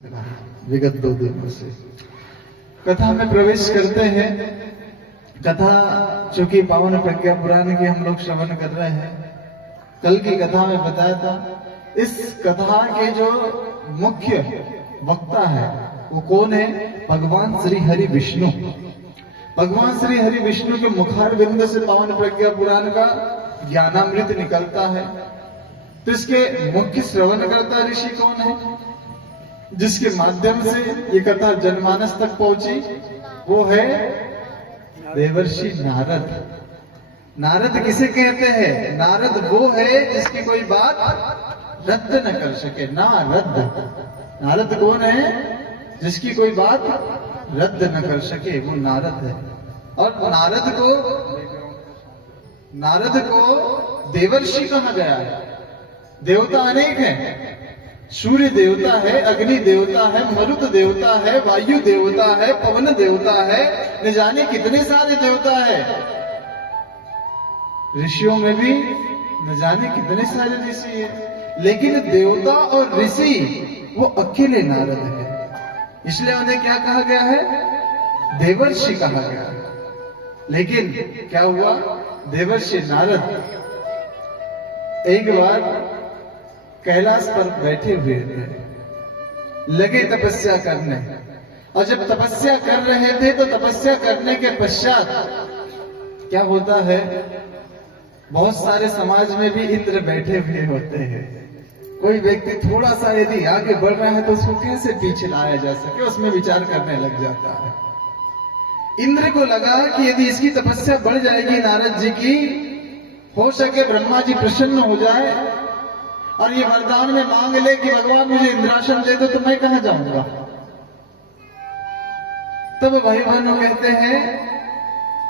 विगत 2 दिनों से कथा में प्रवेश करते हैं। कथा चूंकि पावन प्रज्ञा पुराण की हम लोग श्रवण कर रहे हैं। कल की कथा में बताया था, इस कथा के जो मुख्य वक्ता है वो कौन है? भगवान श्री हरि विष्णु। भगवान श्री हरि विष्णु के मुखार बिंद से पावन प्रज्ञा पुराण का ज्ञानामृत निकलता है। तो इसके मुख्य श्रवण करता ऋषि कौन है, जिसके माध्यम से ये कथा जनमानस तक पहुंची? वो है देवर्षि नारद। नारद किसे कहते हैं? नारद वो है जिसकी कोई बात रद्द न कर सके। नारद, नारद कौन है? जिसकी कोई बात रद्द न कर सके, वो नारद है। और नारद को देवर्षि कहा गया है। देवता अनेक हैं। सूर्य देवता है, अग्नि देवता है, मरुत देवता है, वायु देवता है, पवन देवता है, न जाने कितने सारे देवता है। ऋषियों में भी न जाने कितने सारे ऋषि है, लेकिन देवता और ऋषि वो अकेले नारद है। इसलिए उन्हें क्या कहा गया है? देवर्षि कहा गया है। लेकिन क्या हुआ? देवर्षि नारद एक बार कैलाश पर बैठे हुए थे, लगे तपस्या करने। और जब तपस्या कर रहे थे तो तपस्या करने के पश्चात क्या होता है, बहुत सारे समाज में भी इंद्र बैठे हुए होते हैं। कोई व्यक्ति थोड़ा सा यदि आगे बढ़ रहा है तो उसको कैसे पीछे लाया जा सके, उसमें विचार करने लग जाता है। इंद्र को लगा कि यदि इसकी तपस्या बढ़ जाएगी नारद जी की, हो सके ब्रह्मा जी प्रसन्न हो जाए और ये वरदान में मांग ले कि भगवान मुझे इंद्रासन दे दो, तो मैं कहां जाऊंगा? तब भाई बहनों कहते हैं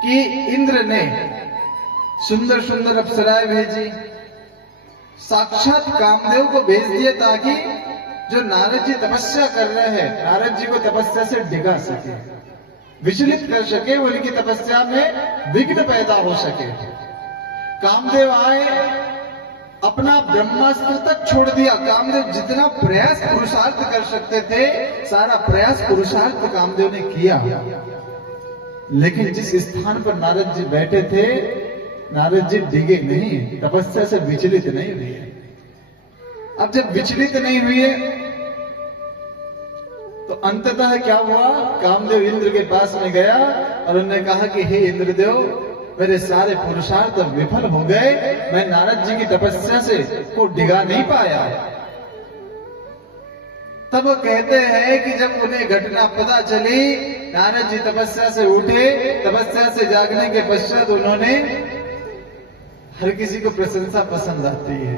कि इंद्र ने सुंदर सुंदर अप्सराएं भेजी, साक्षात कामदेव को भेज दिए ताकि जो नारद जी तपस्या कर रहे हैं, नारद जी को तपस्या से डिगा सके, विचलित कर सके, उनकी तपस्या में विघ्न पैदा हो सके। कामदेव आए, अपना ब्रह्मास्त्र तक छोड़ दिया। कामदेव जितना प्रयास पुरुषार्थ कर सकते थे, सारा प्रयास पुरुषार्थ कामदेव ने किया। लेकिन जिस स्थान पर नारद जी बैठे थे, नारद जी डिगे नहीं, तपस्या से विचलित नहीं हुए। अब जब विचलित नहीं हुए तो अंततः क्या हुआ? कामदेव इंद्र के पास में गया और उन्होंने कहा कि हे इंद्रदेव, मेरे सारे पुरुषार्थ विफल हो गए, मैं नारद जी की तपस्या से को डिगा नहीं पाया। तब वो कहते हैं कि जब उन्हें घटना पता चली, नारद जी तपस्या से उठे, तपस्या से जागने के पश्चात उन्होंने, हर किसी को प्रशंसा पसंद आती है,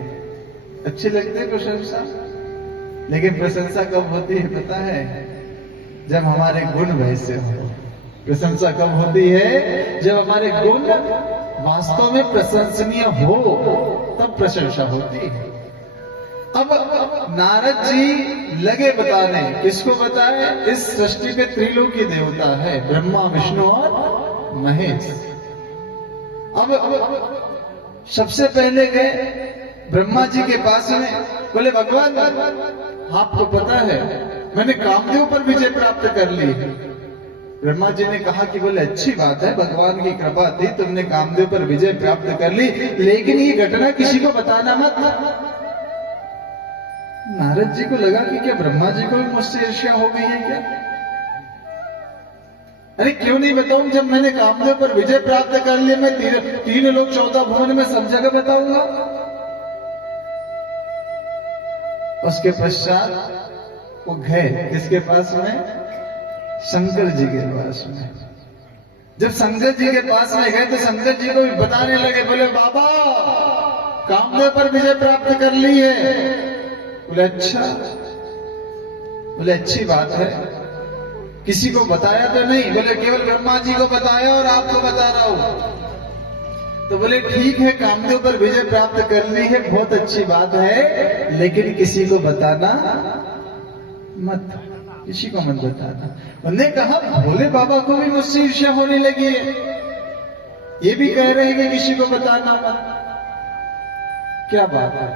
अच्छी लगती है प्रशंसा, लेकिन प्रशंसा कब होती है पता है? जब हमारे गुण वैसे हो। प्रशंसा कब होती है? जब हमारे गुण वास्तव में प्रशंसनीय हो, तब प्रशंसा होती है। अब नारद जी लगे बताने, किसको बताए? इस सृष्टि के त्रिलोकी देवता है, ब्रह्मा, विष्णु और महेश। अब सबसे पहले गए ब्रह्मा जी के पास में, बोले भगवान आपको पता है मैंने कामदेव पर विजय प्राप्त कर ली। ब्रह्मा जी ने कहा कि बोले अच्छी बात है, भगवान की कृपा थी, तुमने कामदेव पर विजय प्राप्त कर ली, लेकिन ये घटना किसी को बताना मत। नारद जी को लगा कि क्या ब्रह्मा जी को भी मुझसे ईर्ष्या हो गई है क्या? अरे क्यों नहीं बताऊं? जब मैंने कामदेव पर विजय प्राप्त कर लिया, मैं तीन लोग 14 भुवन में सब जगह बताऊंगा। उसके पश्चात वो गए किसके पास में? शंकर जी के पास में। जब शंकर जी के पास में गए तो शंकर जी को भी बताने लगे, बोले बाबा कामदेव पर विजय प्राप्त कर ली है। बोले अच्छा, बोले अच्छी बात है, किसी को बताया तो नहीं? बोले केवल ब्रह्मा जी को बताया और आपको बता रहा हूं। तो बोले ठीक है, कामदेव पर विजय प्राप्त कर ली है, बहुत अच्छी बात है, लेकिन किसी को बताना मत, किसी को मत बताना। उन्होंने कहा भोले बाबा को भी मुझसे ईर्ष्या होने लगी है, ये भी कह रहे हैं कि किसी को बताना मत। क्या बात है?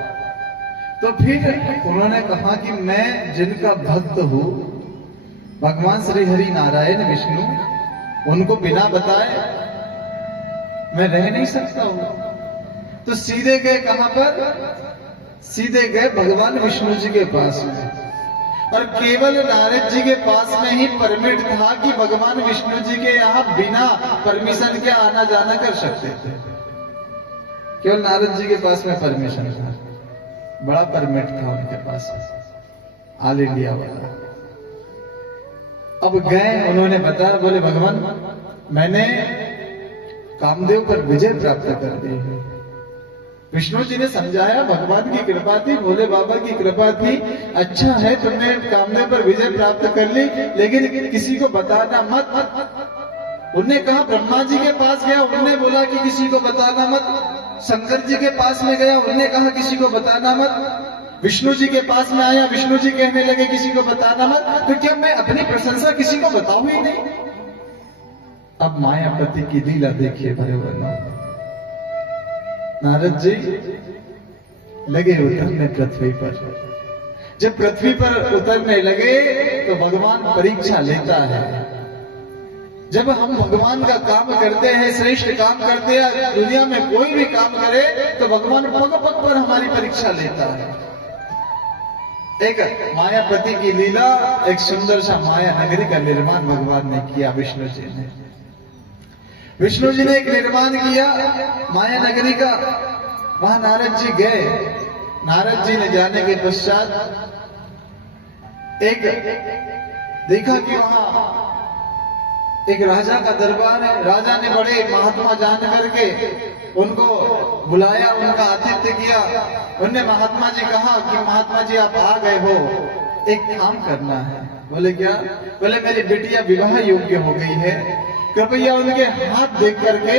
तो फिर उन्होंने कहा कि मैं जिनका भक्त हूं, भगवान श्री हरि नारायण विष्णु, उनको बिना बताए मैं रह नहीं सकता हूं। तो सीधे गए कहां पर? सीधे गए भगवान विष्णु जी के पास में, और केवल नारद जी के पास में ही परमिट था कि भगवान विष्णु जी के यहां बिना परमिशन के आना जाना कर सकते थे। केवल नारद जी के पास में परमिशन था, बड़ा परमिट था उनके पास, ऑल इंडिया वाला। अब गए, उन्होंने बताया, बोले भगवान मैंने कामदेव पर विजय प्राप्त कर दी है। विष्णु जी ने समझाया, भगवान की कृपा थी, भोले बाबा की कृपा थी, अच्छा है तुमने कामदेव पर विजय प्राप्त कर ली, लेकिन किसी को बताना मत। उन्होंने कहा ब्रह्मा जी के पास गया, उन्होंने बोला कि किसी को बताना मत। शंकर जी के पास में गया, उन्होंने कहा किसी को बताना मत। विष्णु जी के पास में आया, विष्णु जी कहने लगे किसी को बताना मत। तो क्या मैं अपनी प्रशंसा किसी को बताऊं ही नहीं? अब मायापति की लीला देखिए भरे बनो। नारद जी लगे उतरने पृथ्वी पर। जब पृथ्वी पर उतरने लगे तो भगवान परीक्षा लेता है। जब हम भगवान का काम करते हैं, श्रेष्ठ काम करते हैं, दुनिया में कोई भी काम करे तो भगवान पग पग पर हमारी परीक्षा लेता है। एक मायापति की लीला, एक सुंदर सा माया नगरी का निर्माण भगवान ने किया। विष्णु जी ने एक निर्माण किया माया नगरी का। वहां नारद जी गए। नारद जी ने जाने के पश्चात एक देखा कि वहां एक राजा का दरबार है। राजा ने बड़े महात्मा जान करके उनको बुलाया, उनका आतिथ्य किया। उनने महात्मा जी कहा कि महात्मा जी आप आ गए हो, एक काम करना है। बोले क्या? बोले मेरी बेटियां विवाह योग्य हो गई है, कृपया उनके हाथ देख करके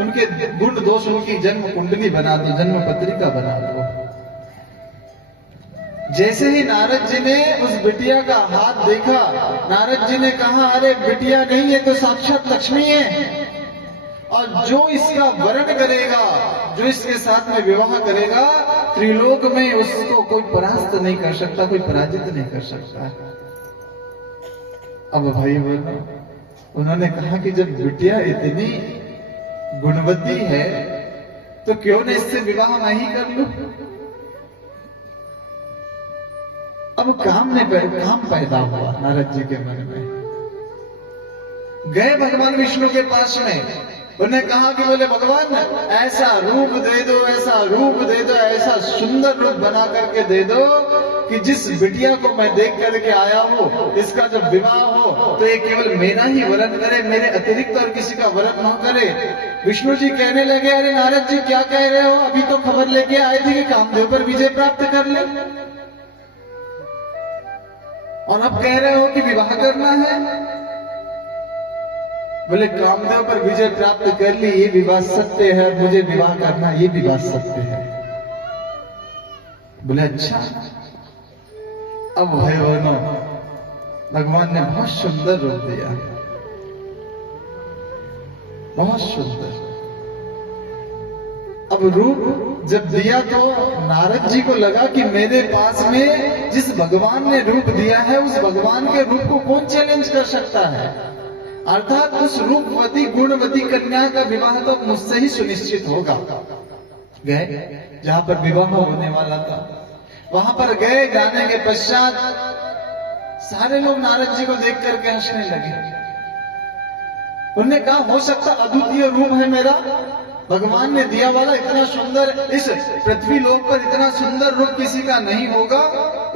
उनके गुण दोष, उनकी जन्म कुंडली बना दो, जन्म पत्रिका बना दो। जैसे ही नारद जी ने उस बिटिया का हाथ देखा, नारद जी ने कहा अरे बिटिया नहीं, ये तो साक्षात लक्ष्मी है, और जो इसका वरण करेगा, जो इसके साथ में विवाह करेगा, त्रिलोक में उसको कोई परास्त नहीं कर सकता, कोई पराजित नहीं कर सकता। अब भाई बोलो, उन्होंने कहा कि जब बिटिया इतनी गुणवती है तो क्यों न इससे विवाह मैं ही कर लूं। अब काम पैदा हुआ नारद जी के मन में। गए भगवान विष्णु के पास में, उन्हें कहा कि बोले भगवान ऐसा रूप दे दो, ऐसा रूप दे दो, ऐसा सुंदर रूप बना करके दे दो कि जिस बिटिया को मैं देख करके आया हूं, इसका जब विवाह हो तो ये केवल मेरा ही वरण करे, मेरे अतिरिक्त और किसी का वरण न करे। विष्णु जी कहने लगे अरे नारद जी क्या कह रहे हो, अभी तो खबर लेके आए थे कि कामदेव पर विजय प्राप्त कर ले, और अब कह रहे हो कि विवाह करना है। बोले कामदेव पर विजय प्राप्त कर ली, ये विवाह सत्य है, मुझे विवाह करना ये विवाह सत्य है। बोले अच्छा। अब भाई बहनों, भगवान ने बहुत सुंदर रूप दिया, बहुत सुंदर। अब रूप जब दिया तो नारद जी को लगा कि मेरे पास में जिस भगवान ने रूप दिया है, उस भगवान के रूप को कौन चैलेंज कर सकता है। अर्थात उस रूपवती गुणवती कन्या का विवाह तो मुझसे ही सुनिश्चित होगा। गए जहां पर विवाह होने वाला था, वहां पर गए। जाने के पश्चात सारे लोग नारद जी को देख करके हंसने लगे। उन्होंने कहा हो सकता अद्वितीय रूप है मेरा, भगवान ने दिया वाला इतना सुंदर, इस पृथ्वी लोक पर इतना सुंदर रूप किसी का नहीं होगा,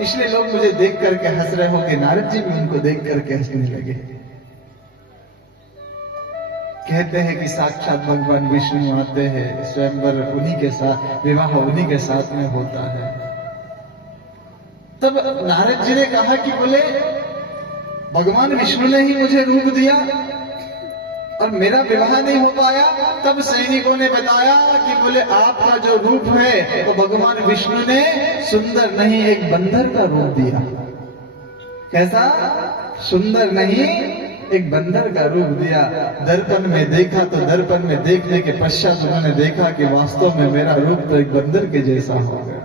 इसलिए लोग मुझे देख करके हंस रहे होंगे। नारद जी भी उनको देख करके हंसने लगे। कहते हैं कि साक्षात भगवान विष्णु आते हैं, स्वयंवर उन्हीं के साथ, विवाह उन्हीं के साथ में होता है। तब नारद जी ने कहा कि बोले भगवान विष्णु ने ही मुझे रूप दिया और मेरा विवाह नहीं हो पाया। तब सैनिकों ने बताया कि बोले आपका जो रूप है वो भगवान विष्णु ने सुंदर नहीं, एक बंदर का रूप दिया। कैसा? सुंदर नहीं, एक बंदर का रूप दिया। दर्पण में देखा तो दर्पण में देखने के पश्चात उन्होंने देखा कि वास्तव में मेरा रूप तो एक बंदर के जैसा हो गया।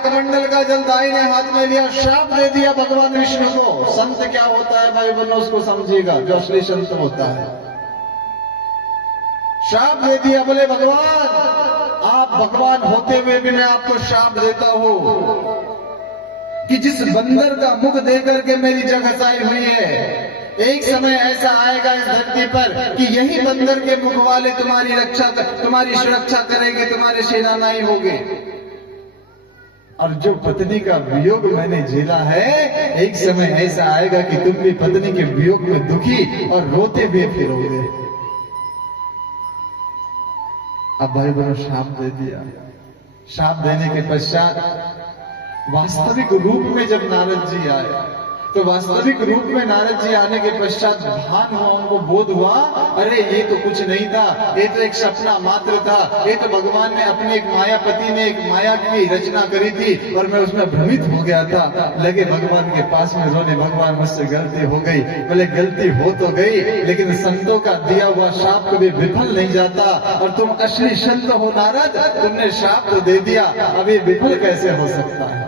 कमंडल का जल दाहिने हाथ में लिया, श्राप दे दिया भगवान विष्णु को। संत क्या होता है भाई बहनों, उसको समझिएगा जो असली संत होता है। श्राप दे दिया, बोले भगवान आप भगवान होते हुए भी मैं आपको श्राप देता हूं कि जिस बंदर का मुख देकर के मेरी जग हसाई हुई है, एक समय ऐसा आएगा इस धरती पर कि यही बंदर के मुख वाले तुम्हारी सुरक्षा करेंगे, तुम्हारे सेनानाई होंगे। और जो पत्नी का वियोग मैंने झेला है, एक समय ऐसा आएगा कि तुम भी पत्नी के वियोग में दुखी और रोते हुए फिरोगे। अब भाई बहनों श्राप दे दिया। श्राप देने के पश्चात वास्तविक रूप में जब नारद जी आए, तो वास्तविक रूप में नारद जी आने के पश्चात भान हुआ, उनको बोध हुआ, अरे ये तो कुछ नहीं था, ये तो एक सपना मात्र था, ये तो भगवान ने अपनी एक मायापति ने एक माया की रचना करी थी और मैं उसमें भ्रमित हो गया था। लगे भगवान के पास में रोने, भगवान मुझसे गलती हो गई। बोले गलती हो तो गई, लेकिन संतों का दिया हुआ श्राप कभी विफल नहीं जाता, और तुम असली संत हो नारद, तुमने श्राप तो दे दिया, अब ये विफल कैसे हो सकता है।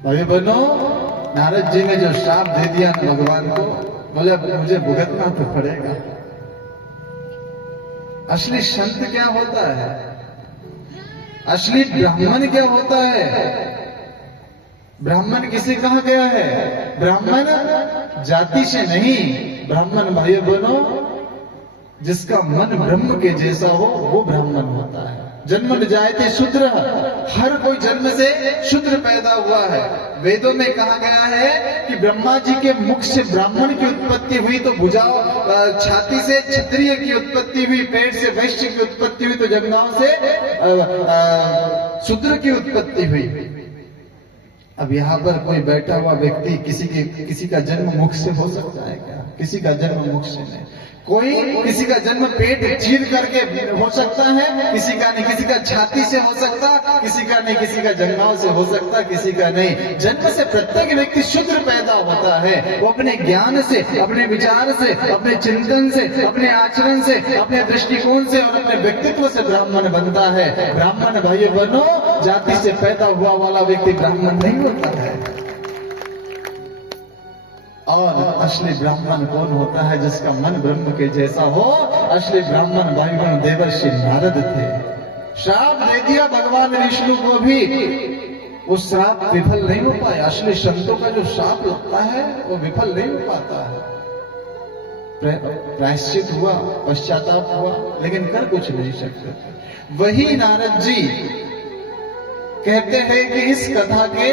भाई बहनों, नारद जी ने जो श्राप दे दिया भगवान को, बोले अब मुझे भुगतना तो पड़ेगा। असली संत क्या होता है, असली ब्राह्मण क्या होता है। ब्राह्मण किसे कहा गया है, ब्राह्मण जाति से नहीं, ब्राह्मण भाई बहनों जिसका मन ब्रह्म के जैसा हो वो ब्राह्मण होता है। जन्म जायते शूद्र, हर कोई जन्म से शूद्र पैदा हुआ है। वेदों में कहा गया है कि ब्रह्मा जी के मुख से ब्राह्मण की उत्पत्ति हुई, तो भुजाओं छाती से क्षत्रिय की उत्पत्ति हुई, पेट से वैश्य की उत्पत्ति हुई, तो जंघाओं से शूद्र की उत्पत्ति हुई। अब यहाँ पर कोई बैठा हुआ व्यक्ति किसी का जन्म मुख से हो सकता है क्या, किसी का जन्म मुख से नहीं। कोई किसी का जन्म पेट चीर करके हो सकता है, किसी का नहीं, किसी का छाती से हो सकता, किसी का नहीं, किसी का जंघाओं से हो सकता, किसी का नहीं। जन्म से प्रत्येक व्यक्ति शूद्र पैदा होता है। वो अपने ज्ञान से, अपने विचार से, अपने चिंतन से, अपने आचरण से, अपने दृष्टिकोण से और अपने व्यक्तित्व से ब्राह्मण बनता है। ब्राह्मण भाइयों बहनों, जाति से पैदा हुआ वाला व्यक्ति ब्राह्मण नहीं होता है। और असली ब्राह्मण कौन होता है, जिसका मन ब्रह्म के जैसा हो। असली ब्राह्मण भाई बहन देवर्षि नारद थे। श्राप दे दिया भगवान विष्णु को भी, वो श्राप विफल नहीं हो पाया। असली संतों का जो श्राप लगता है वो विफल नहीं हो पाता है। प्रायश्चित हुआ, पश्चाताप हुआ, लेकिन कर कुछ नहीं सकते। वही नारद जी कहते हैं कि इस कथा के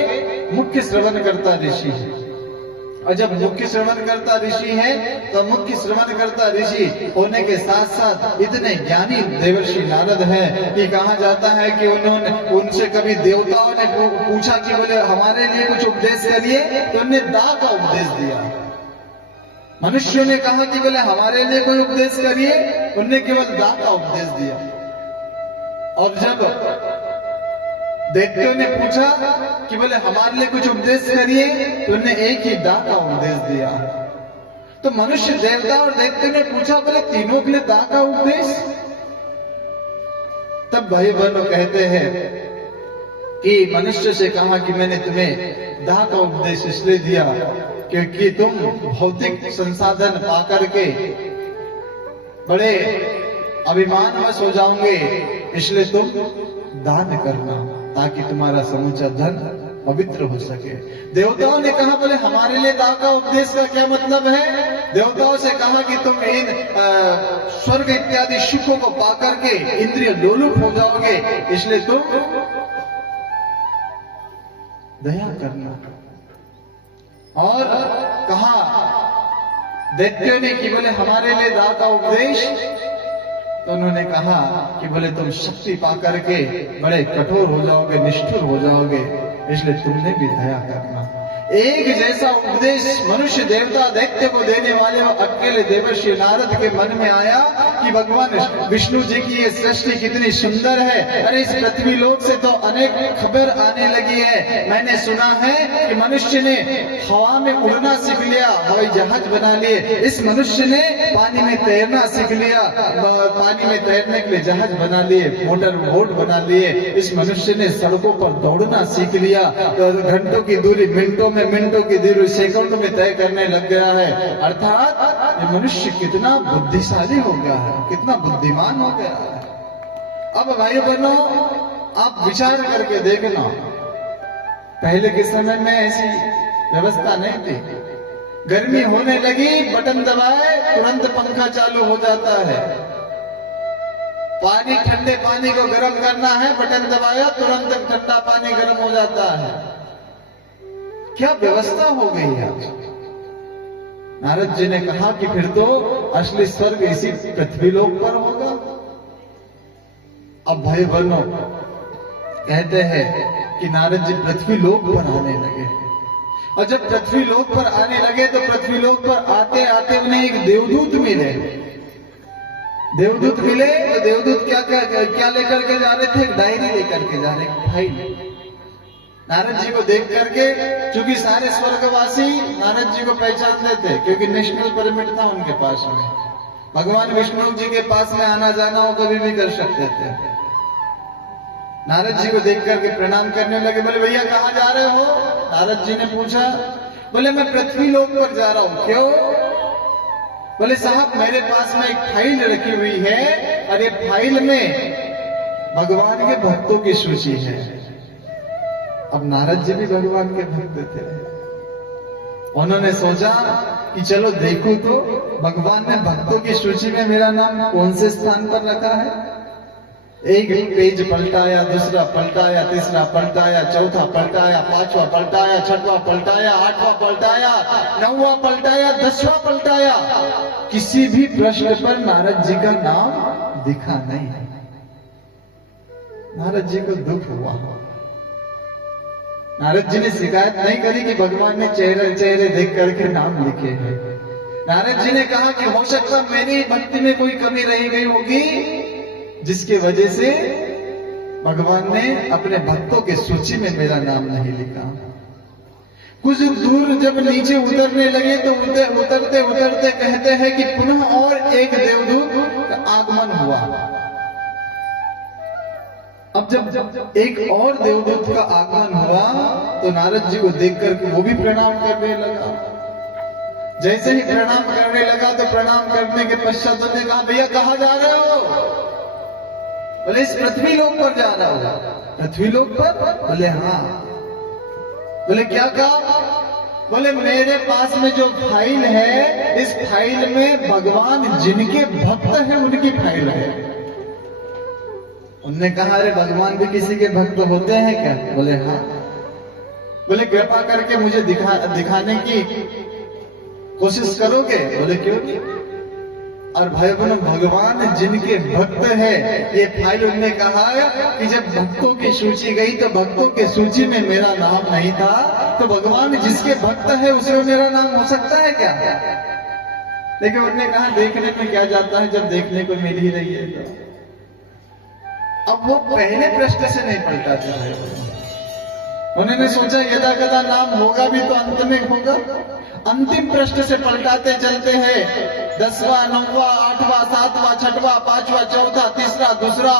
मुख्य श्रवण करता ऋषि है। और जब मुख्य श्रवण करता ऋषि है, तो मुख्य श्रवण करता ऋषि होने के साथ साथ इतने ज्ञानी देवर्षि नारद है कि कहा जाता है कि उनसे कभी देवताओं ने पूछा कि बोले हमारे लिए कुछ उपदेश करिए, तो उन्होंने दा का उपदेश दिया। मनुष्यों ने कहा कि बोले हमारे लिए कोई उपदेश करिए, उन्होंने केवल दा का उपदेश दिया। और जब दैत्यों ने पूछा कि बोले हमारे लिए कुछ उपदेश करिए, तो उन्होंने एक ही दा का उपदेश दिया। तो मनुष्य, देवता और दैत्य ने पूछा, बोले तीनों के लिए दा का उपदेश। तब भाई बहनों कहते हैं कि मनुष्य से कहा कि मैंने तुम्हें दा का उपदेश इसलिए दिया क्योंकि तुम भौतिक संसाधन पाकर के बड़े अभिमानवश हो जाओगे, इसलिए तुम दान करना ताकि तुम्हारा समूचा धन पवित्र हो सके। देवताओं ने कहा, बोले हमारे लिए दा का उपदेश का क्या मतलब है। देवताओं से कहा कि तुम इन स्वर्ग इत्यादि सुखों को पाकर के इंद्रिय लोलुप हो जाओगे, इसलिए तुम दया करना। और कहा दैत्यों ने कि बोले हमारे लिए दा का उपदेश, तो उन्होंने कहा कि बोले तुम शक्ति पाकर के बड़े कठोर हो जाओगे, निष्ठुर हो जाओगे, इसलिए तुमने भी दया करना। एक जैसा उपदेश मनुष्य, देवता, दैत्य को देने वाले अकेले देवर्षि नारद के मन में आया कि भगवान विष्णु जी की ये सृष्टि कितनी सुंदर है। अरे इस पृथ्वी लोक से तो अनेक खबर आने लगी है। मैंने सुना है कि मनुष्य ने हवा में उड़ना सीख लिया, हवाई जहाज बना लिए। इस मनुष्य ने पानी में तैरना सीख लिया, पानी में तैरने के लिए जहाज बना लिए, मोटर बोट बना लिए। इस मनुष्य ने सड़कों पर दौड़ना सीख लिया, घंटों की दूरी मिनटों में, मिनटों की दूरी सेकंडों में तय करने लग गया है। अर्थात ये मनुष्य कितना बुद्धिशाली हो गया है, कितना बुद्धिमान हो गया है। अब भाई बहनों, आप विचार करके देखना, पहले के समय में ऐसी व्यवस्था नहीं थी। गर्मी होने लगी, बटन दबाए तुरंत पंखा चालू हो जाता है। पानी, ठंडे पानी को गर्म करना है, बटन दबाया तुरंत ठंडा पानी गर्म हो जाता है। क्या व्यवस्था हो गई है। नारद जी ने कहा कि फिर तो असली स्वर्ग इसी पृथ्वी लोक पर होगा। अब भाई बहनों, कहते हैं कि नारद जी पृथ्वी लोक पर आने लगे, और जब पृथ्वी लोक पर आने लगे तो पृथ्वी लोक पर आते आते उन्हें एक देवदूत मिले। देवदूत मिले तो देवदूत क्या लेकर के जा रहे थे? एक डायरी लेकर के जा रहे, फाइल। नारद जी को देख करके, चूंकि सारे स्वर्गवासी नारद जी को पहचानते थे, क्योंकि नेशनल परमिट था उनके पास में। भगवान विष्णु जी के पास में आना जाना वो कभी भी कर सकते थे। नारद जी को देख करके प्रणाम करने लगे। बोले भैया कहाँ जा रहे हो? नारद जी ने पूछा। बोले मैं पृथ्वी लोक पर जा रहा हूं। क्यों? बोले साहब मेरे पास में एक फाइल रखी हुई है, और ये फाइल में भगवान के भक्तों की सूची है। अब नारद जी भी भगवान के भक्त थे। उन्होंने सोचा कि चलो देखो तो भगवान ने भक्तों की सूची में मेरा नाम कौन से स्थान पर रखा है। एक पेज पलटाया, दूसरा पलटाया, तीसरा पलटाया, चौथा पलटाया, पांचवा पलटाया, छठवां पलटाया, आठवां पलटाया, नौवां पलटाया, 10वां पलटाया। किसी भी प्रश्न पर नारद जी का नाम दिखा नहीं। नारद जी को दुख हुआ। नारद जी ने शिकायत नहीं करी कि भगवान ने चेहरे चेहरे देख करके नाम लिखे हैं। नारद जी ने कहा कि हो सकता मेरी भक्ति में कोई कमी रह गई होगी, जिसकी वजह से भगवान ने अपने भक्तों की सूची में मेरा नाम नहीं लिखा। कुछ दूर जब नीचे उतरने लगे तो उतरते उतरते कहते हैं कि पुनः और एक देवदूत का आगमन हुआ। अब जब एक और देवदूत का आगमन हुआ तो नारद जी को देखकर वो भी प्रणाम करने लगा। जैसे ही प्रणाम करने लगा तो प्रणाम करने के पश्चात उसने कहा भैया कहाँ जा रहे हो? बोले इस पृथ्वी लोक पर जा रहा हूं। पृथ्वी लोक पर? बोले हाँ। बोले क्या कहा? बोले मेरे पास में जो फाइल है, इस फाइल में भगवान जिनके भक्त हैं उनकी फाइल है। उनने कहा अरे भगवान भी किसी के भक्त होते हैं क्या? बोले हाँ। बोले कृपा करके मुझे दिखाने की कोशिश करोगे? बोले क्यों नहीं। और भाई बहनों, भगवान जिनके भक्त है ये फाइल उन्होंने कहा कि जब भक्तों की सूची गई तो भक्तों की सूची में मेरा नाम नहीं था, तो भगवान जिसके भक्त है उसमें मेरा नाम हो सकता है क्या? लेकिन उन्होंने कहा देखने में क्या जाता है जब देखने को मिल ही रही है तो। अब वो पहले प्रश्न से नहीं पलटाते भाई। उन्होंने सोचा यदा कदा नाम होगा भी तो अंत में होगा। अंतिम प्रश्न से पलटाते चलते हैं। 10वां, 9वां, 8वां, 7वां, 6वां, 5वां, चौथा, तीसरा, दूसरा,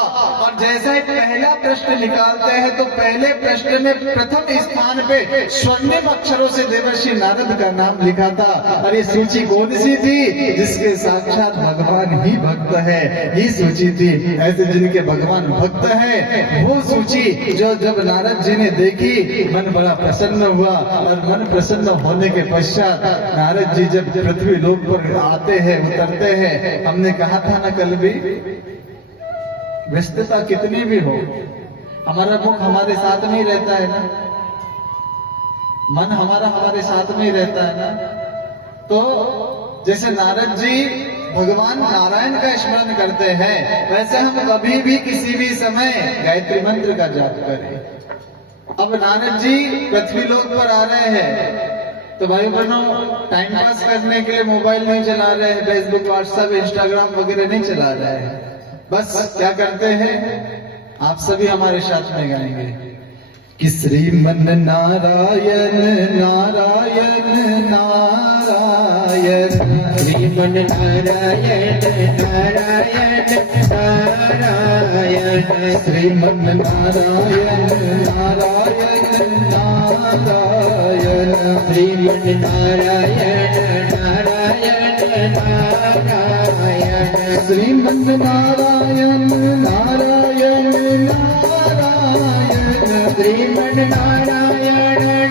और जैसे ही पहला प्रश्न निकालते हैं तो पहले प्रश्न में प्रथम स्थान पे स्वर्णिम अक्षरों से देवर्षि नारद का नाम लिखा था। और ये सूची कौन सी थी? जिसके साक्षात भगवान ही भक्त है, ये सूची थी। ऐसे जिनके भगवान भक्त है वो सूची जो जब नारद जी ने देखी मन बड़ा प्रसन्न हुआ। और मन प्रसन्न होने के पश्चात नारद जी जब पृथ्वी लोक पर आते हैं, उतरते हैं, हमने कहा था ना कल भी, व्यस्तता कितनी भी हो हमारा मुख हमारे साथ में ही रहता है ना, मन हमारे साथ में ही रहता है ना। तो जैसे नारद जी भगवान नारायण का स्मरण करते हैं, वैसे हम कभी भी किसी भी समय गायत्री मंत्र का जाप करें। अब नारद जी पृथ्वी लोक पर आ रहे हैं, तो भाई बहनों, टाइम पास करने के लिए मोबाइल नहीं चला रहे हैं, फेसबुक, व्हाट्सएप, इंस्टाग्राम वगैरह नहीं चला रहे हैं। बस क्या करते हैं, आप सभी हमारे साथ में गाएंगे कि श्रीमन नारायण नारायण नारायण, श्रीमन नारायण नारायण नारायण, श्रीमन नारायण नारायण नारायण, श्रीमन नारायण नारायण नारायण, श्रीमन नारायण नारायण नारायण, श्रीमन नारायण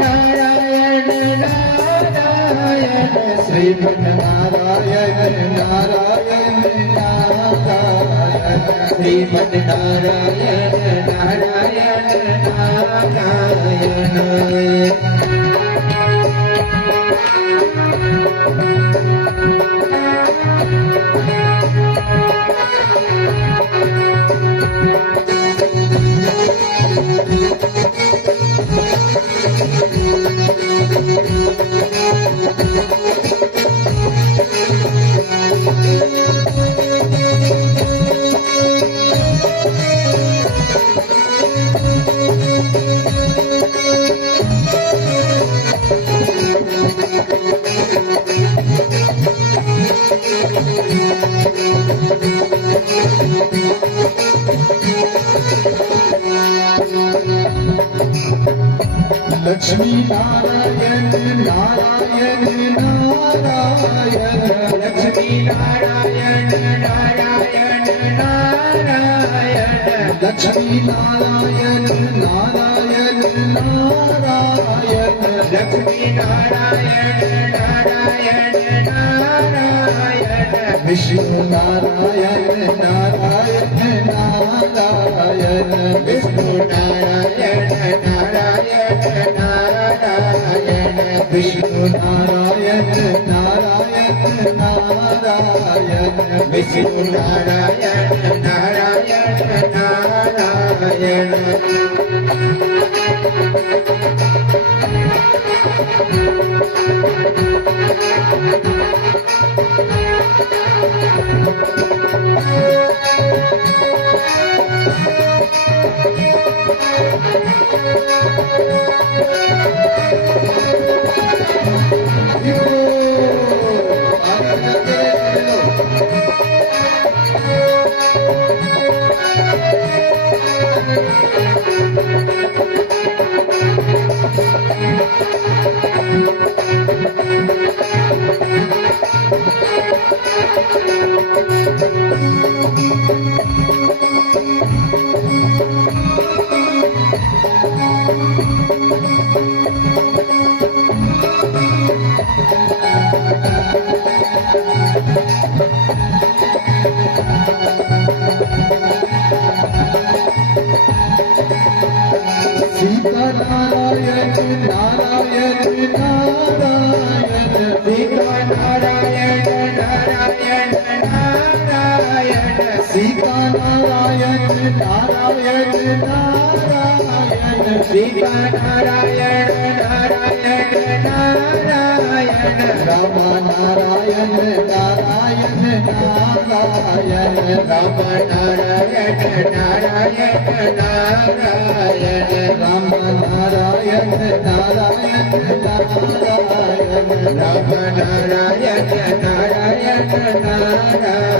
नारायण नारायण, श्रीमन नारायण नारायण नारायण, श्रीमन नारायण नारायण नारायण। लक्ष्मी नारायण नारायण नारायण, लक्ष्मी नारायण नारायण नारायण, लक्ष्मी नारायण नारायण नारायण, लक्ष्मी नारायण नारायण नारायण, विष्णु नारायण नारायण नारायण, विष्णु नारायण नारायण नारायण, विष्णु नारायण नारायण नारायण, विष्णु नारायण नारायण नारायण। सीता नारायण नारायण नारायण, सीता नारायण नारायण नारायण, सीता नारायण नारायण नारायण, सीता नारायण नारायण नारायण, राम नारायण नारायण नारायण, राम नारायण नारायण नारायण, राम नारायण नारायण नारायण, राम नारायण नारायण नारायण।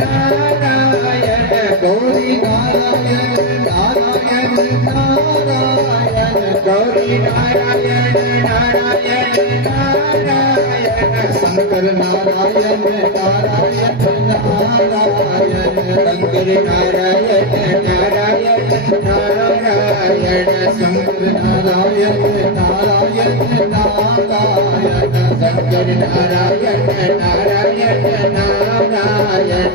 नारायण गौरी नारायण नारायण नारायण गौरी नारायण नारायण नारायण शंकर नारायण नारायण नारायण शंकर नारायण नारायण नारायण शंकर नारायण नारायण नारायण शंकर नारायण नारायण नारायण नारायण नारायण नारायण नारायण नारायण नारायण नारायण नारायण नारायण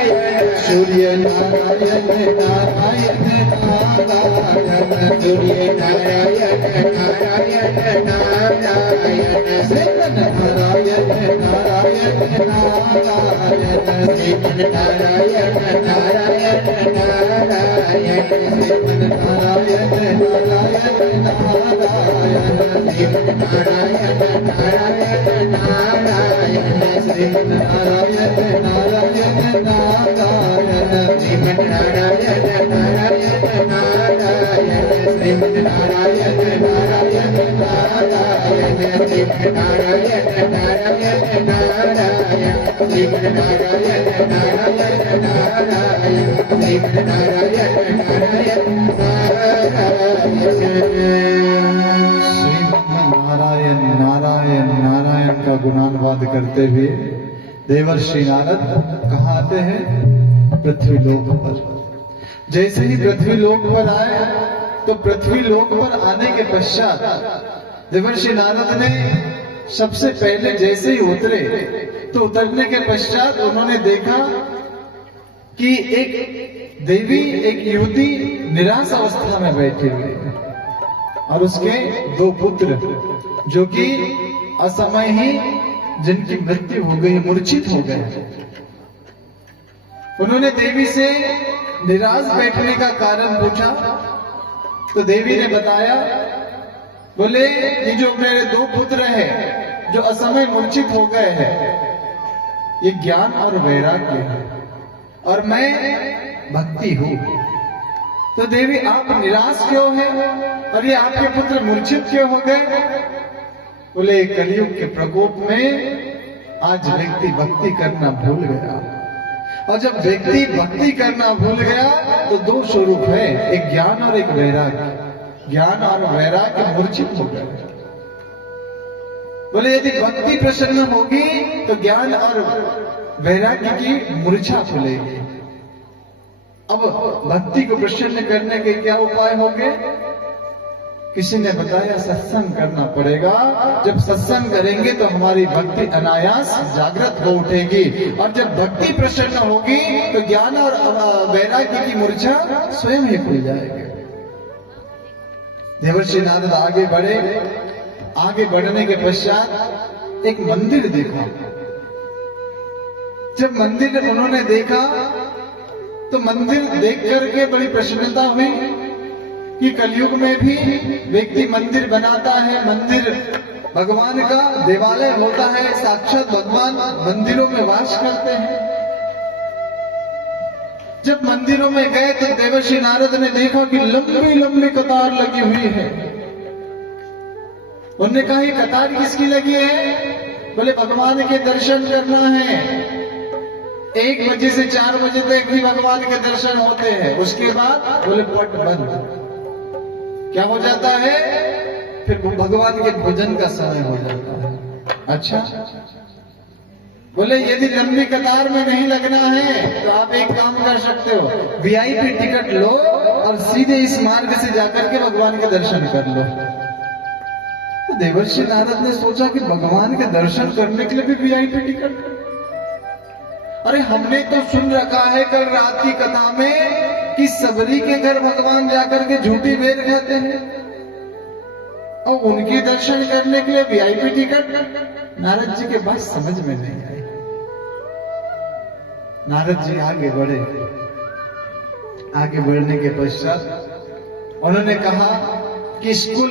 नारायण सूर्य नारायण नारायण नारायण सूर्य नारायण नारायण नारायण श्रीमन नारायण नारायण नारायण श्रीमन नारायण नारायण नारायण श्रीमन नारायण नारायण नारायण श्रीमन नारायण नारायण नारायण श्रीमन नारायण नारायण नारायण श्रीमन नारायण नारायण नारायण श्रीमन नारायण नारायण नारायण श्रीमन नारायण नारायण नारायण श्रीमन नारायण नारायण नारायण श्रीमन नारायण नारायण नारायण नारायण नारायण नारायण का गुणानुवाद करते हुए देवर्षि नारद कहाँ आते हैं? पृथ्वी लोक पर। जैसे ही पृथ्वी लोक पर आए तो पृथ्वी लोक पर आने के पश्चात देवर्षि नारद ने सबसे पहले जैसे ही उतरे तो उतरने के पश्चात उन्होंने देखा कि एक देवी, एक युवती निराश अवस्था में बैठी हुई है और उसके दो पुत्र जो कि असमय ही जिनकी मृत्यु हो गई, मूर्छित हो गए। उन्होंने देवी से निराश बैठने का कारण पूछा तो देवी ने बताया, बोले ये जो मेरे दो पुत्र हैं जो असमय मूर्छित हो गए हैं, ये ज्ञान और वैराग्य है और मैं भक्ति हूं। तो देवी आप निराश क्यों हैं और ये आपके पुत्र मूर्छित क्यों हो गए? बोले कलयुग के प्रकोप में आज व्यक्ति भक्ति करना भूल गया, और जब व्यक्ति भक्ति करना भूल गया तो दो स्वरूप है, एक ज्ञान और एक वैराग्य। ज्ञान और वैराग्य मूर्छित हो गए। बोले यदि भक्ति प्रसन्न होगी तो ज्ञान और वैराग्य की मूर्छा खुलेगी। अब भक्ति को प्रसन्न करने के क्या उपाय होंगे? किसी ने बताया सत्संग करना पड़ेगा। जब सत्संग करेंगे तो हमारी भक्ति अनायास जागृत हो उठेगी, और जब भक्ति प्रसन्न होगी तो ज्ञान और वैराग्य की मूर्छा स्वयं ही खुल जाएगी। देवर्षि नारद आगे बढ़े। आगे बढ़ने के पश्चात एक मंदिर देखा। जब मंदिर उन्होंने देखा तो मंदिर देख करके बड़ी प्रसन्नता हुई कि कलयुग में भी व्यक्ति मंदिर बनाता है। मंदिर भगवान का देवालय होता है, साक्षात भगवान मंदिरों में वास करते हैं। जब मंदिरों में गए तो देवर्षि नारद ने देखा कि लंबी लंबी कतार लगी हुई है। उन्होंने कहा ये कतार किसकी लगी है? बोले भगवान के दर्शन करना है। 1 बजे से 4 बजे तक ही भगवान के दर्शन होते हैं, उसके बाद बोले पट बंद। क्या हो जाता है? फिर भगवान के भोजन का समय हो जाता है। अच्छा, बोले यदि लंबी कतार में नहीं लगना है तो आप एक काम कर सकते हो, वीआईपी टिकट लो और सीधे इस मार्ग से जाकर के भगवान के दर्शन कर लो। तो देवर्षि नारद ने सोचा कि भगवान के दर्शन करने के लिए भी वीआईपी टिकट? अरे हमने तो सुन रखा है कल रात की कथा में कि सबरी के घर भगवान जाकर के झूठी बेर खाते हैं और उनके दर्शन करने के लिए वीआईपी टिकट। नारद जी के बात समझ में नहीं आई। नारद जी आगे बढ़े। आगे बढ़ने के पश्चात उन्होंने कहा कि स्कूल,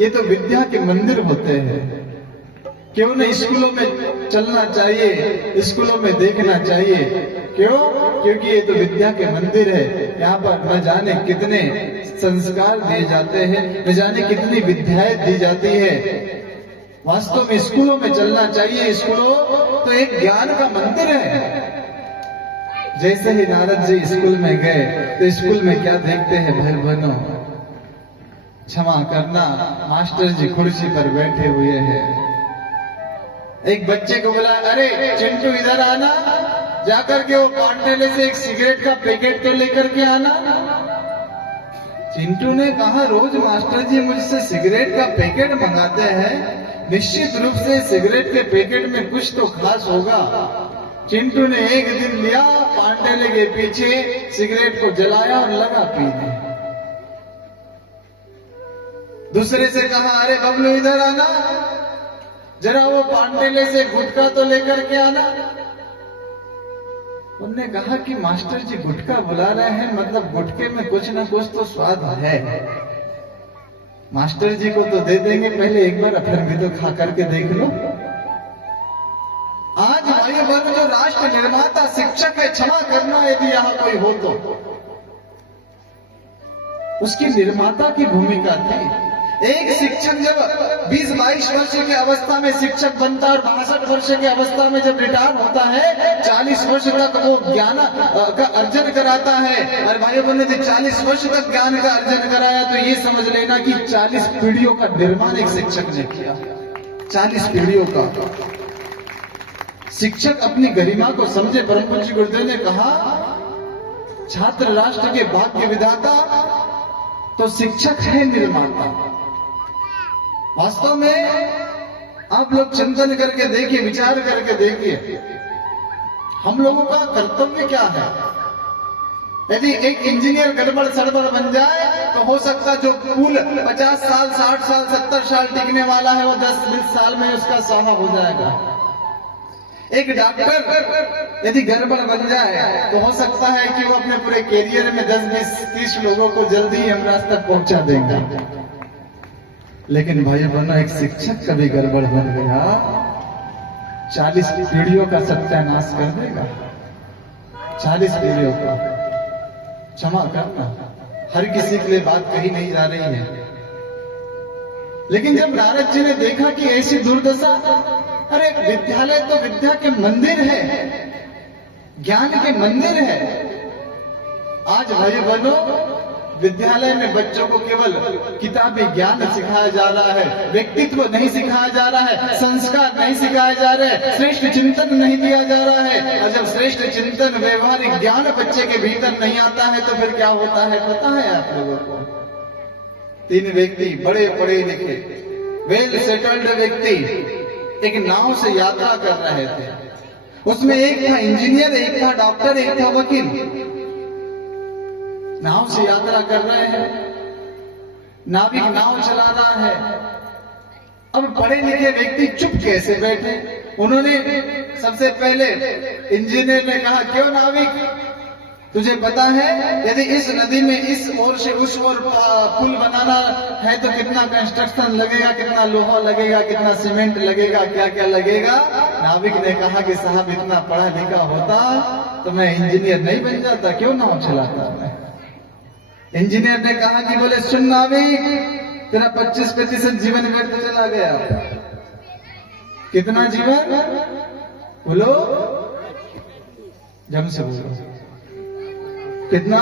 ये तो विद्या के मंदिर होते हैं, क्यों न स्कूलों में चलना चाहिए, स्कूलों में देखना चाहिए। क्यों? क्योंकि ये तो विद्या के मंदिर है, यहाँ पर न जाने कितने संस्कार दिए जाते हैं, न जाने कितनी विद्याएं दी जाती है। वास्तव में स्कूलों में चलना चाहिए। स्कूलों तो एक ज्ञान का मंदिर है। जैसे ही नारद जी स्कूल में गए तो स्कूल में क्या देखते हैं भाई बहनों? क्षमा करना, मास्टर जी कुर्सी पर बैठे हुए हैं। एक बच्चे को बोला, अरे चिंटू इधर आना, जाकर के वो पांडेले से एक सिगरेट का पैकेट तो लेकर के आना। चिंटू ने कहा, रोज मास्टर जी मुझसे सिगरेट का पैकेट मंगाते हैं, निश्चित रूप से सिगरेट के पैकेट में कुछ तो खास होगा। चिंटू ने एक दिन लिया, पांडेले के पीछे सिगरेट को जलाया और लगा पीने। दूसरे से कहा, अरे बबलू इधर आना, जरा वो पांडेले से गुटखा तो लेकर के आना। उन्होंने कहा कि मास्टर जी गुटखा बुला रहे हैं, मतलब गुटखे में कुछ ना कुछ तो स्वाद है। मास्टर जी को तो दे देंगे, पहले एक बार फिर भी तो खा करके देख लो। आज भाई बहन जो राष्ट्र निर्माता शिक्षक है, क्षमा करना यदि यहाँ कोई हो तो, उसकी निर्माता की भूमिका थी। एक शिक्षक जब 20-22 वर्ष की अवस्था में शिक्षक बनता है और 62 वर्ष की अवस्था में जब रिटायर होता है, 40 वर्ष तक वो ज्ञान का अर्जन कराता है। और भाइयों बहनों ने 40 वर्ष तक ज्ञान का अर्जन कराया तो ये समझ लेना कि 40 पीढ़ियों का निर्माण एक शिक्षक ने किया। 40 पीढ़ियों का शिक्षक अपनी गरिमा को समझे। परम पूज्य गुरुदेव ने कहा, छात्र राष्ट्र के भाग्य विधाता तो शिक्षक है निर्माता। वास्तव में आप लोग चिंतन करके देखिए, विचार करके देखिए, हम लोगों का कर्तव्य क्या है। यदि एक इंजीनियर गड़बड़ सड़बड़ बन जाए तो हो सकता जो पुल 50 साल 60 साल 70 साल टिकने वाला है वो 10-20 साल में उसका साहा हो जाएगा। एक डॉक्टर यदि गड़बड़ बन जाए तो हो सकता है कि वो अपने पूरे कैरियर में 10-20-30 लोगों को जल्दी ही हमराज तक पहुंचा देंगे। लेकिन भाई बहनों, एक शिक्षक कभी गड़बड़ बन गया 40 पीढ़ियों का सत्यानाश कर देगा। 40 पीढ़ियों का। क्षमा करना, हर किसी के लिए बात कही नहीं जा रही है। लेकिन जब नारद जी ने देखा कि ऐसी दुर्दशा, अरे विद्यालय तो विद्या के मंदिर है, ज्ञान के मंदिर है। आज भाई बहनों, विद्यालय में बच्चों को केवल किताबी ज्ञान सिखाया जा रहा है, व्यक्तित्व नहीं सिखाया जा रहा है, संस्कार नहीं सिखाया जा रहा है, श्रेष्ठ चिंतन नहीं दिया जा रहा है। और जब श्रेष्ठ चिंतन, व्यवहारिक ज्ञान बच्चे के भीतर नहीं आता है तो फिर क्या होता है पता है आप लोगों को? 3 व्यक्ति बड़े पढ़े लिखे, वेल सेटल्ड व्यक्ति एक नाव से यात्रा कर रहे थे। उसमें एक था इंजीनियर, एक था डॉक्टर, एक था वकील। नाव से यात्रा कर रहे हैं, नाविक नाव चला रहा है। अब पढ़े लिखे व्यक्ति चुप कैसे बैठे? उन्होंने सबसे पहले इंजीनियर ने कहा, क्यों नाविक, तुझे पता है यदि इस नदी में इस ओर से उस ओर पुल बनाना है तो कितना कंस्ट्रक्शन लगेगा, कितना लोहा लगेगा, कितना सीमेंट लगेगा, क्या क्या लगेगा। नाविक ने कहा कि साहब इतना पढ़ा लिखा होता तो मैं इंजीनियर नहीं बन जाता, क्यों नाव चलाता मैं। इंजीनियर ने कहा कि बोले सुन नाविक, तेरा 25% जीवन व्यर्थ चला गया। कितना जीवन बोलो, जम से बोलो, कितना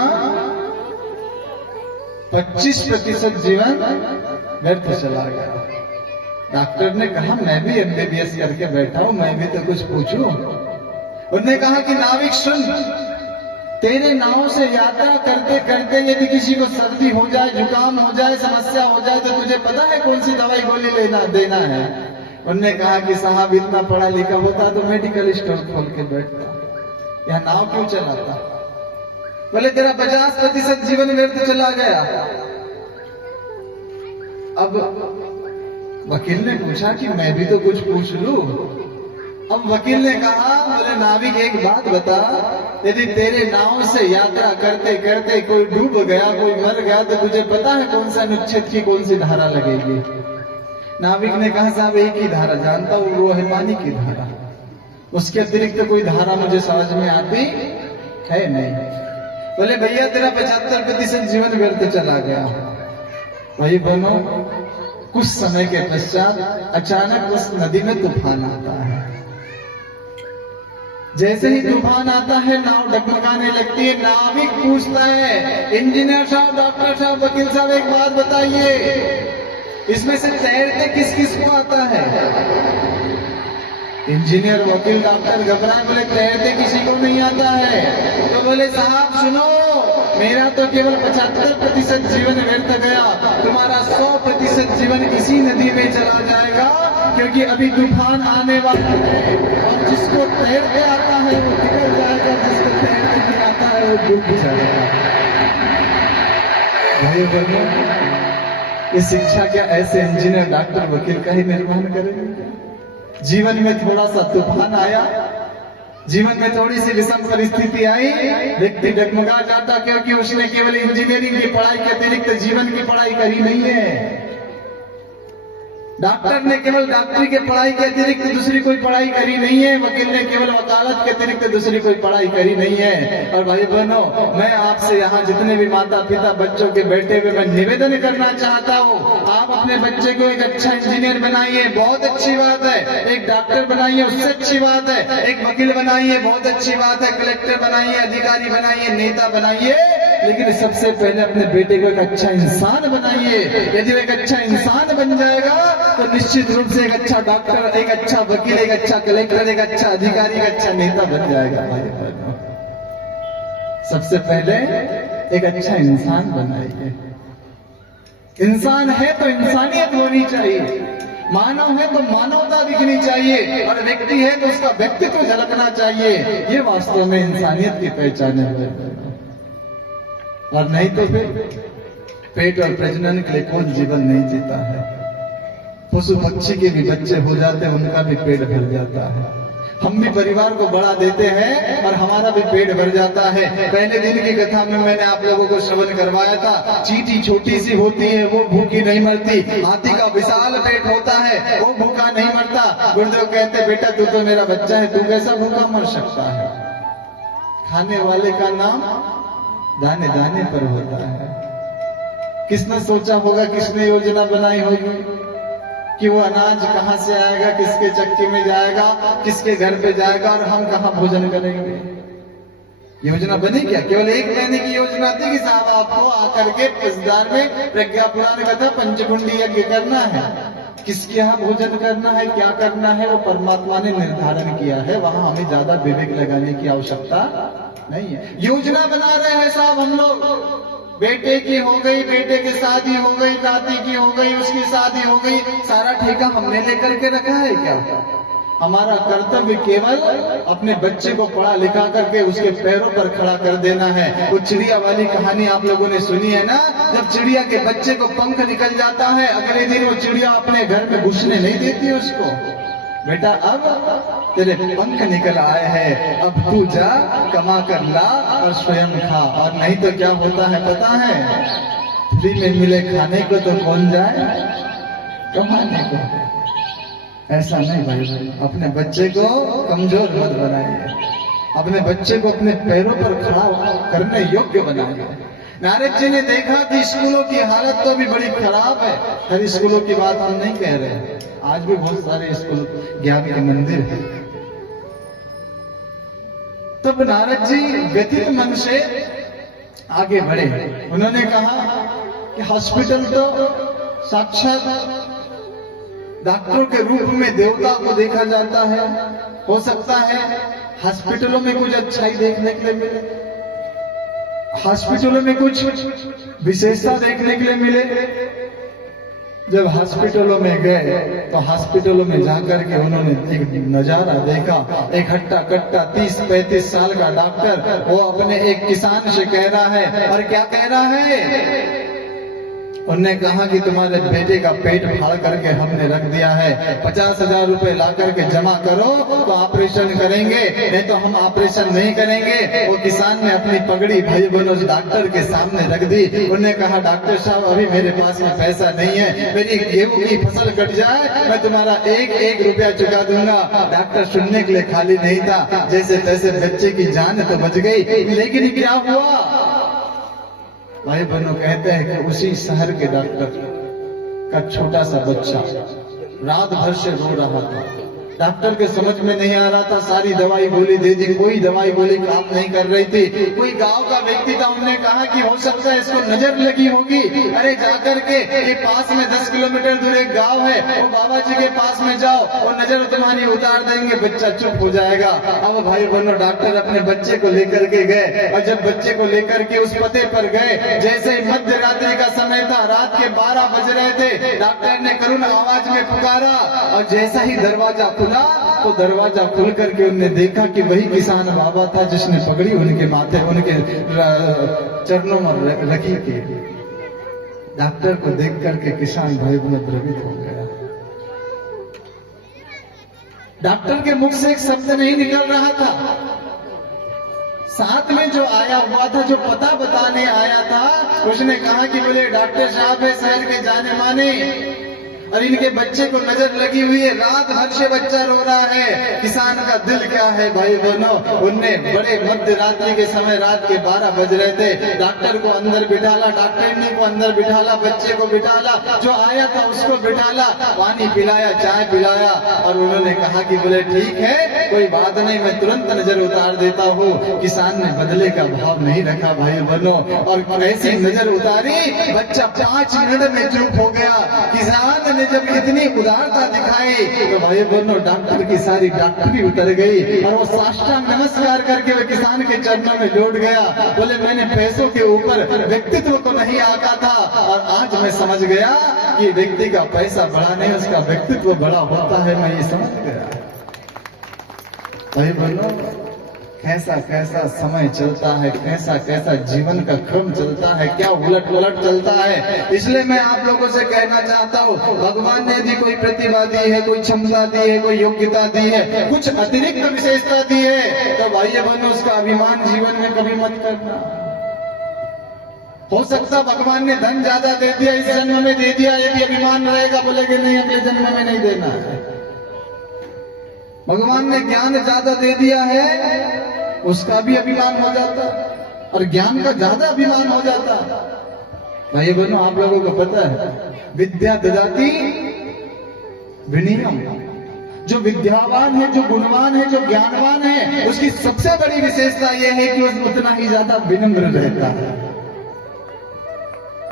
25% जीवन व्यर्थ चला गया। डॉक्टर ने कहा मैं भी MBBS करके बैठा हूं, मैं भी तो कुछ पूछूं। उन्होंने कहा कि नाविक सुन, तेरे नाव से यात्रा करते करते यदि किसी को सर्दी हो जाए, जुकाम हो जाए, समस्या हो जाए तो तुझे पता है कौन सी दवाई गोली लेना देना है। उन्होंने कहा कि साहब इतना पढ़ा लिखा होता तो मेडिकल स्टोर खोल के बैठता, यह नाव क्यों चलाता। बोले तेरा 50% जीवन व्यर्थ चला गया। अब वकील ने पूछा कि मैं भी तो कुछ पूछ लूं। अब वकील ने कहा, बोले नाविक एक बात बता, यदि तेरे नाव से यात्रा करते करते कोई डूब गया, कोई मर गया तो तुझे पता है कौन सा अनुच्छेद की कौन सी धारा लगेगी। नाविक ने कहा साहब एक ही धारा जानता हूं, वो है पानी की धारा, उसके अतिरिक्त कोई धारा मुझे समझ में आती है नहीं। बोले भैया तेरा 75% जीवन व्यर्थ चला गया। भाई बहनों, कुछ समय के पश्चात अचानक उस नदी में तूफान आता है। जैसे ही तूफान आता है नाव डगमगाने लगती है। नाविक पूछता है इंजीनियर साहब, डॉक्टर साहब, वकील साहब एक बात बताइए, इसमें से तैरते किस किस को आता है। इंजीनियर वकील डॉक्टर घबराए, बोले तैरते किसी को नहीं आता है। तो बोले साहब सुनो, मेरा तो केवल 75% जीवन व्यर्थ गया, तुम्हारा 100% जीवन इसी नदी में चला जाएगा, क्योंकि अभी तूफान आने वाला है और जिसको तैरते आता है वो निकल जाएगा, जिसको तैरते नहीं आता है वो डूब जाएगा। भाई बहनों, ये शिक्षा क्या ऐसे इंजीनियर डॉक्टर वकील का ही निर्माण करेंगे। जीवन में थोड़ा सा तूफान आया, जीवन में थोड़ी सी विषम परिस्थिति आई, व्यक्ति डगमगा जाता, क्योंकि उसने केवल इंजीनियरिंग की पढ़ाई के अतिरिक्त जीवन की पढ़ाई करी नहीं है। डॉक्टर ने केवल डॉक्टरी के पढ़ाई के अतिरिक्त दूसरी कोई पढ़ाई करी नहीं है। वकील ने केवल वकालत के अतिरिक्त दूसरी कोई पढ़ाई करी नहीं है। और भाई बहनों, मैं आपसे यहाँ जितने भी माता पिता बच्चों के बैठे हुए मैं निवेदन करना चाहता हूँ, आप अपने बच्चे को एक अच्छा इंजीनियर बनाइए, बहुत अच्छी बात है। एक डॉक्टर बनाइए, उससे अच्छी बात है। एक वकील बनाइए, बहुत अच्छी बात है। कलेक्टर बनाइए, अधिकारी बनाइए, नेता बनाइए, लेकिन सबसे पहले अपने बेटे को एक अच्छा इंसान बनाइए। यदि वो एक अच्छा इंसान बन जाएगा तो निश्चित रूप से एक अच्छा डॉक्टर, एक अच्छा वकील, एक अच्छा कलेक्टर, एक अच्छा अधिकारी, एक अच्छा नेता बन जाएगा। भाई बहनों, सबसे पहले एक अच्छा इंसान बनाइए। इंसान है तो इंसानियत होनी चाहिए, मानव है तो मानवता दिखनी चाहिए, और व्यक्ति है तो उसका व्यक्तित्व झलकना चाहिए। ये वास्तव में इंसानियत की पहचान है। और नहीं तो फिर पेट और प्रजनन के लिए कौन जीवन नहीं जीता है। पशु पक्षी के भी बच्चे हो जाते हैं, उनका भी पेट भर जाता है। हम भी परिवार को बढ़ा देते हैं और हमारा भी पेट भर जाता है। पहले दिन की कथा में मैंने आप लोगों को श्रवण करवाया था, चींटी छोटी सी होती है, वो भूखी नहीं मरती। हाथी का विशाल पेट होता है, वो भूखा नहीं मरता। गुरुदेव कहते बेटा तू तो मेरा बच्चा है, तू कैसा भूखा मर सकता है। खाने वाले का नाम दाने दाने पर होता है। किसने सोचा होगा, किसने योजना बनाई होगी कि वो अनाज कहां से आएगा, किसके चक्की में जाएगा, किसके घर पे जाएगा और हम कहां भोजन करेंगे। योजना बनी क्या? केवल एक महीने की योजना थी कि साहब आपको आकर के रिश्तेदार में प्रज्ञा पुराण कथा पंचकुंडी यज्ञ करना है। किसके यहाँ भोजन करना है, क्या करना है, वो परमात्मा ने निर्धारण किया है। वहां हमें ज्यादा विवेक लगाने की आवश्यकता नहीं है। योजना बना रहे हैं साहब हम लोग, बेटे की हो गई, बेटे की शादी हो गई, नाती की हो गई, उसकी शादी हो गई, सारा ठेका हमने लेकर के रखा है क्या? हमारा कर्तव्य केवल अपने बच्चे को पढ़ा लिखा करके उसके पैरों पर खड़ा कर देना है। वो चिड़िया वाली कहानी आप लोगों ने सुनी है ना, जब चिड़िया के बच्चे को पंख निकल जाता है, अगले दिन वो चिड़िया अपने घर में घुसने नहीं देती उसको। बेटा अब तेरे पंख निकल आए हैं, अब तू जा कमा कर ला और स्वयं खा। और नहीं तो क्या होता है पता है, फ्री में मिले खाने को तो कौन जाए कमाने को। ऐसा नहीं भाई, अपने बच्चे को कमजोर मत बनाइए, अपने बच्चे को अपने पैरों पर खड़ा करने योग्य बनाइए। नारद जी ने देखा कि स्कूलों की हालत तो अभी बड़ी खराब है। हर स्कूलों की बात हम नहीं कह रहे, आज भी बहुत सारे स्कूल ज्ञान के मंदिर हैं। तब नारद जी व्यथित मन से आगे बढ़े। उन्होंने कहा कि हॉस्पिटल तो साक्षात डॉक्टरों के रूप में देवता को देखा जाता है, हो सकता है हॉस्पिटलों में कुछ अच्छाई देखने के लिए मिले, हॉस्पिटलों में कुछ विशेषता देखने के लिए मिले। जब हॉस्पिटलों में गए तो हॉस्पिटलों में जाकर के उन्होंने एक नजारा देखा। एक हट्टा कट्टा 30-35 साल का डॉक्टर वो अपने एक किसान से कह रहा है, और क्या कह रहा है, उनने कहा कि तुम्हारे बेटे का पेट फाड़ करके हमने रख दिया है, 50,000 रुपए ला करके जमा करो तो ऑपरेशन करेंगे, नहीं तो हम ऑपरेशन नहीं करेंगे। वो किसान ने अपनी पगड़ी भाई बहनों डॉक्टर के सामने रख दी। उन्होंने कहा डॉक्टर साहब अभी मेरे पास में पैसा नहीं है, मेरी गेहूं की फसल कट जाए मैं तुम्हारा एक रुपया चुका दूंगा। डॉक्टर सुनने के लिए खाली नहीं था, जैसे तैसे बच्चे की जान तो बच गई। लेकिन क्या हुआ, भाई बहनों कहते हैं कि उसी शहर के डॉक्टर का छोटा सा बच्चा रात भर से रो रहा था। डॉक्टर के समझ में नहीं आ रहा था, सारी दवाई गोली दे दी, कोई दवाई गोली काम नहीं कर रही थी। कोई गांव का व्यक्ति था, उन्होंने कहा कि हो सकता है इसको नजर लगी होगी, अरे जाकर के ये पास में 10 किलोमीटर दूर एक गांव है, वो बाबा जी के पास में जाओ, वो नजर तुम्हारी उतार देंगे, बच्चा चुप हो जाएगा। अब भाई बहनों डॉक्टर अपने बच्चे को लेकर के गए, और जब बच्चे को लेकर के उस पते पर गए, जैसे ही मध्य रात्रि का समय था, रात के 12 बज रहे थे, डॉक्टर ने करुण आवाज में पुकारा, और जैसा ही दरवाजा तो दरवाजा खुल करके उन्होंने देखा कि वही किसान बाबा था जिसने पगड़ी उनके माथे उनके चरणों में रखी थी। डॉक्टर को देख करके किसान भाई बहन द्रवित हो गया। डॉक्टर के मुख से एक शब्द नहीं निकल रहा था। साथ में जो आया हुआ था, जो पता बताने आया था, उसने कहा कि बोले डॉक्टर साहब है शहर के जाने माने, और इनके बच्चे को नजर लगी हुई है, रात भर से बच्चा रो रहा है। किसान का दिल क्या है भाई बहनों, उनने बड़े मध्य रात्रि के समय रात के 12 बज रहे थे, डॉक्टर को अंदर बिठाला, डॉक्टरनी को अंदर बिठाला, बच्चे को बिठाला, जो आया था उसको बिठाला, पानी पिलाया, चाय पिलाया, और उन्होंने कहा कि बोले ठीक है कोई बात नहीं, मैं तुरंत नजर उतार देता हूँ। किसान ने बदले का भाव नहीं रखा भाई बहनों, और ऐसी नजर उतारी, बच्चा 5 मिनट में चुप हो गया। किसान ने जब इतनी उदारता दिखाई तो भाई बहनों डॉक्टर की सारी डॉक्टरी उतर गई, और वो साष्टांग नमस्कार करके वो किसान के चरणों में लौट गया। बोले मैंने पैसों के ऊपर व्यक्तित्व को नहीं आका था, और आज मैं समझ गया कि व्यक्ति का पैसा बड़ा नहीं, उसका व्यक्तित्व बड़ा होता है, मैं ये समझ गया। भाई बहनों कैसा कैसा समय चलता है, कैसा कैसा जीवन का क्रम चलता है, क्या उलट पलट चलता है। इसलिए मैं आप लोगों से कहना चाहता हूँ, भगवान ने यदि कोई प्रतिभा दी है, कोई क्षमता दी है, कोई योग्यता दी है, कुछ अतिरिक्त विशेषता दी है, तो भाई बहनों उसका अभिमान जीवन में कभी मत करना। हो सकता भगवान ने धन ज्यादा दे दिया, इस जन्म में दे दिया, ये भी अभिमान रहेगा, बोलेगे नहीं अगले जन्म में नहीं देना है। भगवान ने ज्ञान ज्यादा दे दिया है, उसका भी अभिमान हो जाता, और ज्ञान का ज्यादा अभिमान हो जाता। भाई बहनों आप लोगों को पता है, विद्या ददाति विनयम, जो विद्यावान है, जो गुणवान है, जो ज्ञानवान है, उसकी सबसे बड़ी विशेषता यह है कि वो उतना ही ज्यादा विनम्र रहता है।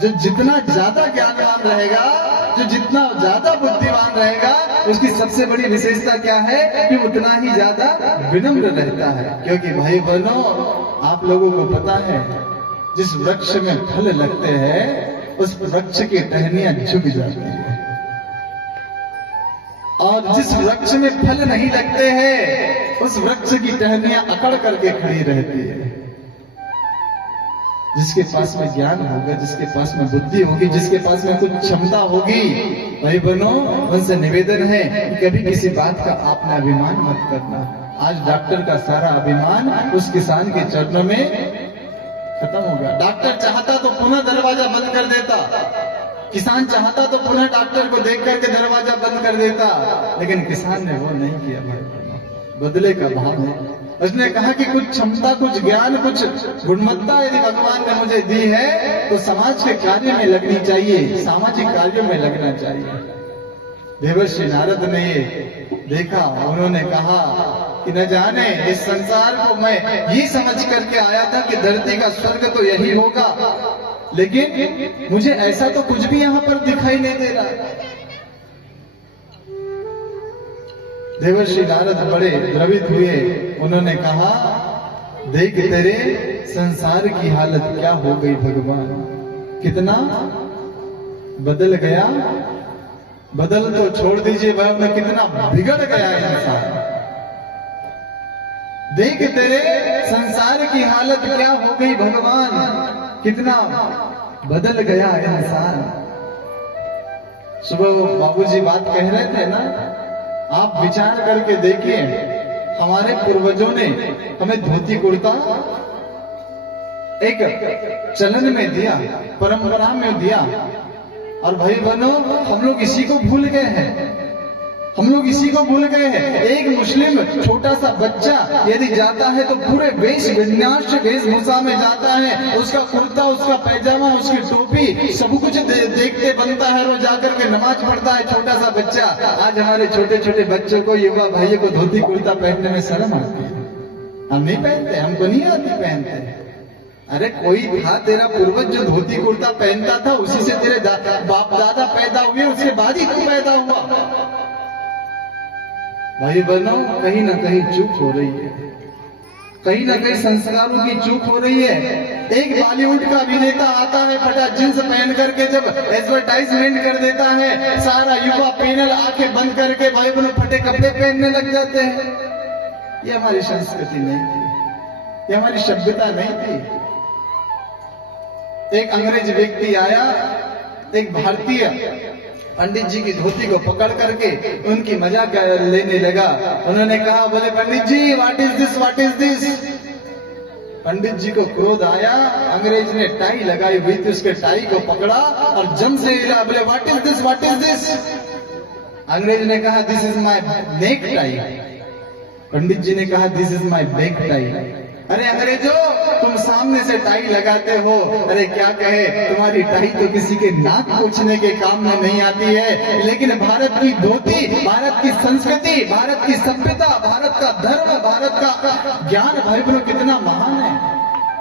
जो जितना ज्यादा ज्ञानवान रहेगा, जो जितना ज्यादा बुद्धिमान रहेगा, उसकी सबसे बड़ी विशेषता क्या है कि उतना ही ज्यादा विनम्र रहता है। क्योंकि भाई बहनों आप लोगों को पता है, जिस वृक्ष में फल लगते हैं उस वृक्ष की टहनियां झुक जाती है, और जिस वृक्ष में फल नहीं लगते हैं उस वृक्ष की टहनियां अकड़ करके खड़ी रहती है। जिसके पास में ज्ञान होगा, जिसके पास में बुद्धि होगी, जिसके पास में कुछ क्षमता होगी, भाई बहनों, उनसे निवेदन है कि कभी किसी बात का आपने अभिमान मत करना। आज डॉक्टर का सारा अभिमान उस किसान के चरणों में खत्म हो गया। डॉक्टर चाहता तो पुनः दरवाजा बंद कर देता, किसान चाहता तो पुनः डॉक्टर को देख करके दरवाजा बंद कर देता, लेकिन किसान ने वो नहीं किया। भाई बदले का भाव है। उसने कहा कि कुछ क्षमता, कुछ ज्ञान, कुछ गुणवत्ता यदि भगवान ने मुझे दी है तो समाज के कार्य में लगनी चाहिए, सामाजिक कार्यों में लगना चाहिए। देवर्षि नारद ने ये देखा, उन्होंने कहा कि न जाने इस संसार को मैं ये समझ करके आया था कि धरती का स्वर्ग तो यही होगा, लेकिन मुझे ऐसा तो कुछ भी यहाँ पर दिखाई नहीं दे रहा। देवर्षि नारद बड़े द्रवित हुए, उन्होंने कहा, देख तेरे संसार की हालत क्या हो गई भगवान, कितना बदल गया। बदल तो छोड़ दीजिए, वह कितना बिगड़ गया इंसान। देख तेरे संसार की हालत क्या हो गई भगवान, कितना बदल गया इंसान। सुबह बाबूजी बात कह रहे थे ना, आप विचार करके देखिए, हमारे पूर्वजों ने हमें धोती कुर्ता एक चलन में दिया, परंपरा में दिया, और भाई बहनों, हम लोग इसी को भूल गए हैं। हम लोग इसी को भूल गए हैं। एक मुस्लिम छोटा सा बच्चा यदि जाता है तो पूरे वेश विन्यास वेशभूषा में जाता है, उसका कुर्ता, उसका पैजामा, उसकी टोपी, सब कुछ देखते बनता है, और जाकर के नमाज पढ़ता है छोटा सा बच्चा। आज हमारे छोटे छोटे बच्चों को, युवा भाइयों को धोती कुर्ता पहनने में शर्म आती है। हम नहीं पहनते, हमको नहीं आती पहनते। अरे कोई था तेरा पूर्वज जो धोती कुर्ता पहनता था, उसी से तेरे बाप दादा पैदा हुए, उसके बाद ही तू पैदा हुआ। भाई बहनों, कहीं ना कहीं चूक हो रही है, कहीं ना कहीं संस्कारों की चूक हो रही है। एक बॉलीवुड का अभिनेता आता है, फटा जींस पहन करके जब एडवर्टाइजमेंट कर देता है, सारा युवा पैनल आंखें बंद करके भाई बहनों फटे कपड़े पहनने लग जाते हैं। ये हमारी संस्कृति नहीं थी, ये हमारी सभ्यता नहीं थी। एक अंग्रेज व्यक्ति आया, एक भारतीय पंडित जी की धोती को पकड़ करके उनकी मजाक लेने लगा। उन्होंने कहा, बोले Pandit ji, what is this, what is this. Pandit ji को क्रोध आया, अंग्रेज ने टाई लगाई हुई थी, उसके टाई को पकड़ा और जम से हिला, बोले what is this, what is this. अंग्रेज ने कहा, this is my neck tie. Pandit ji ने कहा, this is my back tie. अरे अंग्रेजों, तुम सामने से टाई लगाते हो, अरे क्या कहे, तुम्हारी टाई तो किसी के नाक पूछने के काम में नहीं आती है, लेकिन भारत की धोती, भारत की संस्कृति, भारत की सभ्यता, भारत का धर्म, भारत का ज्ञान भाई बहनों कितना महान है,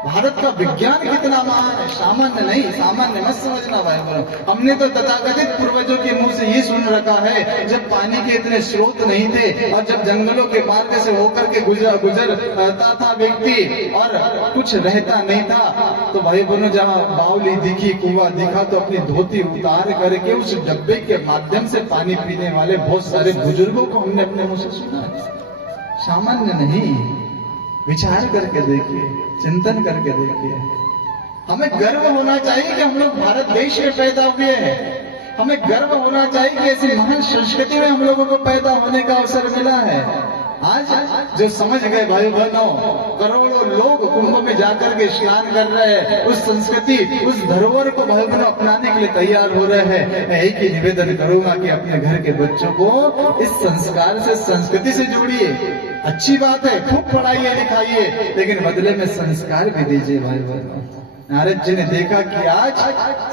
भारत का विज्ञान कितना महान है। सामान्य नहीं, सामान्य मत समझना भाई बहनों। हमने तो तथाकथित पूर्वजों के मुंह से ये सुन रखा है, जब पानी के इतने स्रोत नहीं थे और जब जंगलों के मार्ग से होकर के गुजरता था व्यक्ति और कुछ रहता नहीं था, तो भाई बहनों जहाँ बावली दिखी, कुआं दिखा, तो अपनी धोती उतार करके उस डब्बे के माध्यम से पानी पीने वाले बहुत सारे बुजुर्गों को हमने अपने मुंह से सुना। सामान्य नहीं, विचार करके देखिए, चिंतन करके देखिए। हमें गर्व होना चाहिए कि हम लोग भारत देश में पैदा हुए हैं। हमें गर्व होना चाहिए कि ऐसी महान संस्कृति में हम लोगों को पैदा होने का अवसर मिला है। आज जो समझ गए भाई बहनों, करोड़ों लोग कुंभ में जाकर के स्नान कर रहे हैं, उस संस्कृति, उस धरोहर को भाई बहनों अपनाने के लिए तैयार हो रहे हैं। मैं एक ही निवेदन करूंगा कि अपने घर के बच्चों को इस संस्कार से, संस्कृति से जोड़िए। अच्छी बात है, खूब पढ़ाइए लिखाइए, लेकिन बदले में संस्कार भी दीजिए भाई बहनों। नारद जी ने देखा कि आज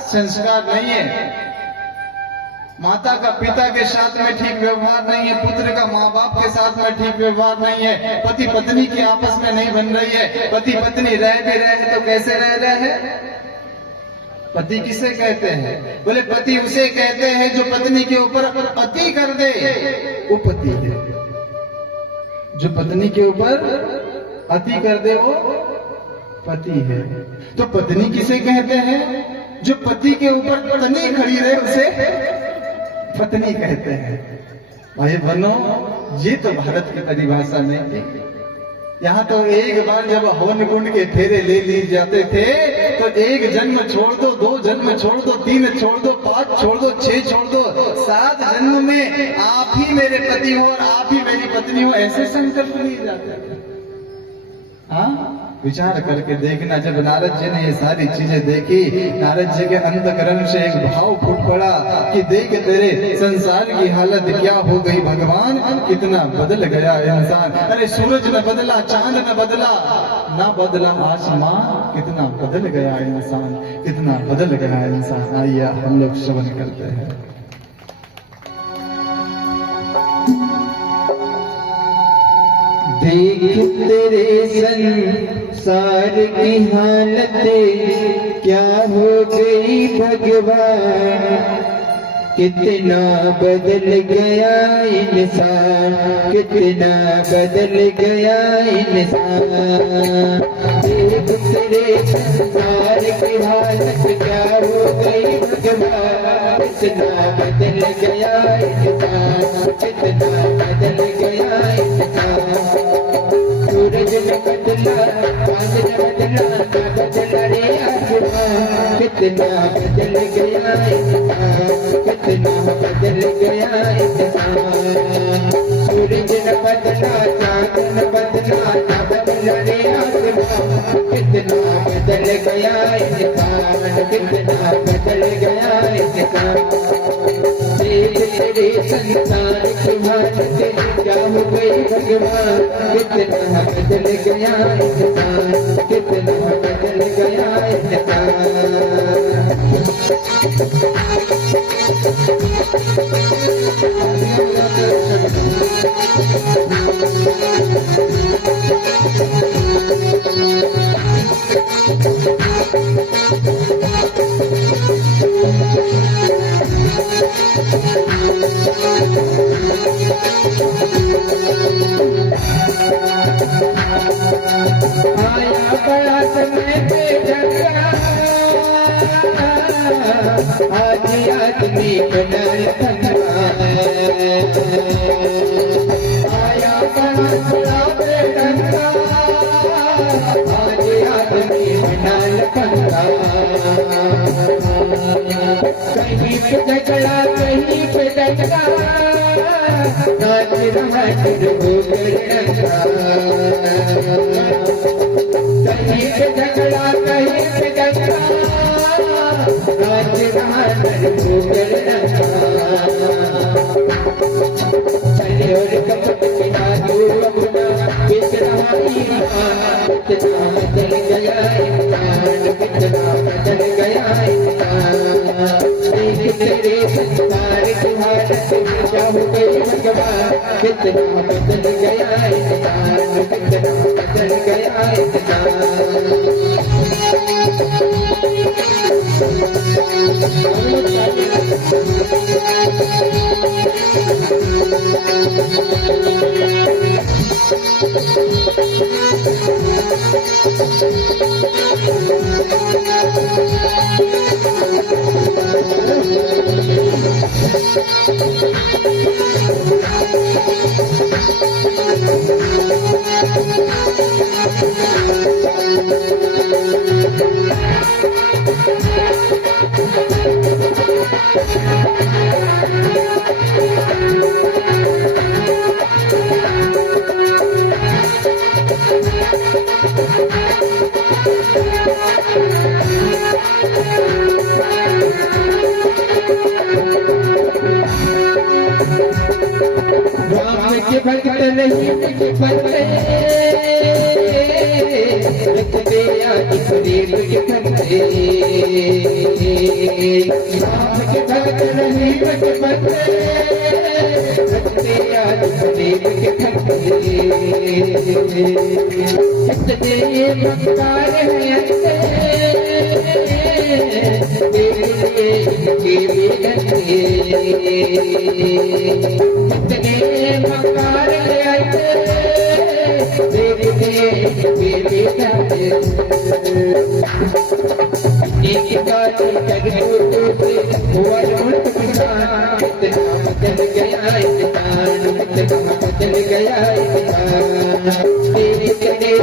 संस्कार नहीं है, माता का पिता के साथ में ठीक व्यवहार नहीं है, पुत्र का माँ बाप के साथ में ठीक व्यवहार नहीं है, पति पत्नी की आपस में नहीं बन रही है। पति पत्नी रह भी रहे हैं तो कैसे रह रहे हैं? पति किसे कहते हैं? बोले पति उसे कहते हैं जो पत्नी के ऊपर अति कर दे, वो पति है। जो पत्नी के ऊपर अति कर दे वो पति है। तो पत्नी किसे कहते हैं? जो पति के ऊपर तनी खड़ी रहे उसे पत्नी कहते हैं। भाई बहनों, ये तो भारत की परिभाषा नहीं थी। यहाँ तो एक बार जब हवन कुंड के फेरे ले लिए जाते थे तो 1 जन्म छोड़ दो, 2 जन्म छोड़ दो, 3 छोड़ दो, 5 छोड़ दो, 6 छोड़ दो, 7 जन्म में आप ही मेरे पति हो और आप ही मेरी पत्नी हो, ऐसे संकल्प लिए जाते हैं। हाँ, विचार करके देखना। जब नारद जी ने ये सारी चीजें देखी, नारद जी के अंतकरण से एक भाव फूट पड़ा कि देख तेरे संसार की हालत क्या हो गई भगवान, कितना बदल गया इंसान। अरे सूरज न बदला, चांद न बदला, ना बदला आसमान, कितना बदल गया इंसान, कितना बदल गया इंसान। आइए हम लोग श्रवण करते हैं। देख तेरे संसार की हालत क्या हो गई भगवान, कितना बदल गया इंसान, कितना बदल गया इंसान। देख तेरे संसार की हालत क्या हो गई भगवान, कितना बदल गया इंसान, कितना बदल गया इंसान। सूरज न बदला, चांद न बदला, ना बदला रे आसमान, कितना बदल गया इंसान, कितना बदल गया इंसान। सूरज न बदला, चांद न बदला, ना बदला रे आसमान, कितना बदल गया इंसान, कितना बदल गया इंसान। देख तेरे संसार की हालत क्या हो गई भगवान, कितना बदल गया इंसान, कितना बदल गया इंसान। आया बड़ा समय पे ढंगा, आज आदमी बना धंगा। आया बड़ा पे ढंगा, आज आदमी बना धंगा। कहीं पे झगड़ा, कहीं पे डंगा, नाच रहा हो गया। कहीं पे झगड़ा, कहीं पे डंगा, नाच रहा हो गया। चले और कपट बिना तू अपना बेच रहा ईमान, कितना बदल गया इंसान, कितना बदल गया इंसान। देख तेरे संसार की हालत क्या हो गई भगवान, कितना बदल गया इंसान, कितना बदल गया इंसान। राम के भक्त नहीं के पत्ते, रखते आज प्रेम के पत्ते। राम के भक्त नहीं के पत्ते, रखते आज प्रेम के पत्ते। कितने मक्कार हैं कितने मकार एक बात कर कितना बदल गया इंसान, कितना बदल गया इंसान। तेरे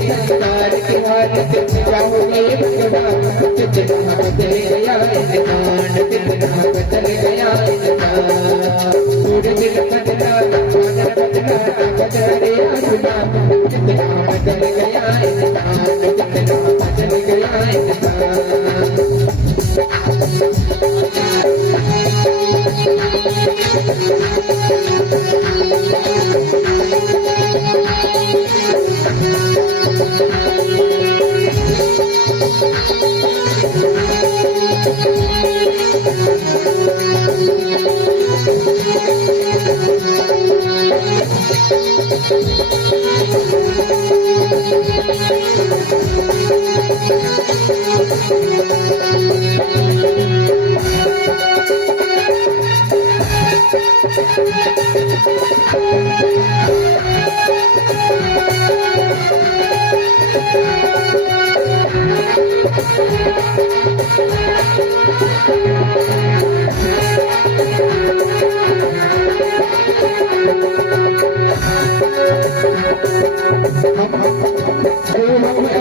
संसार के मालिक चाहोगे भगवान, कितना बदल गया इंसान, कितना बदल गया इंसान। सूरज बदला, चांद बदला, बदल रे आसमान, कितना बदल गया इंसान, कितना बदल गया इंसान।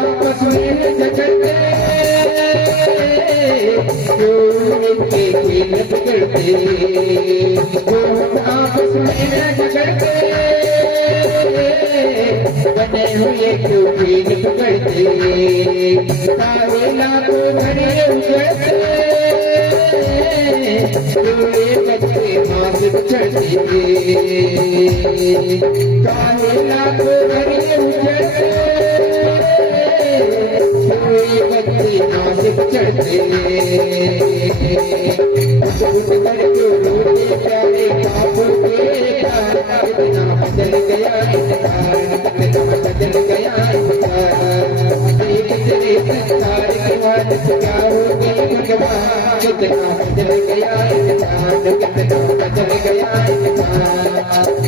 आपस में झगड़ते, खेल बिगड़ते, आपस में झगड़ते, बने हुए क्यों खेल बिगड़ते। सारे लाखों घड़े उजड़ते, बच्चे माँ से बिछड़ते। सारे लाखों घड़े उजड़ते, बच्चे माँ से बिछड़ते। उठ करके रोते प्यारे बाबू के, कितना बदल गया इंसान, कितना बदल गया इंसान। तेरे संसार के मालिक क्या हो गए भगवान, कितना बदल गया इंसान, कितना बदल गया इंसान।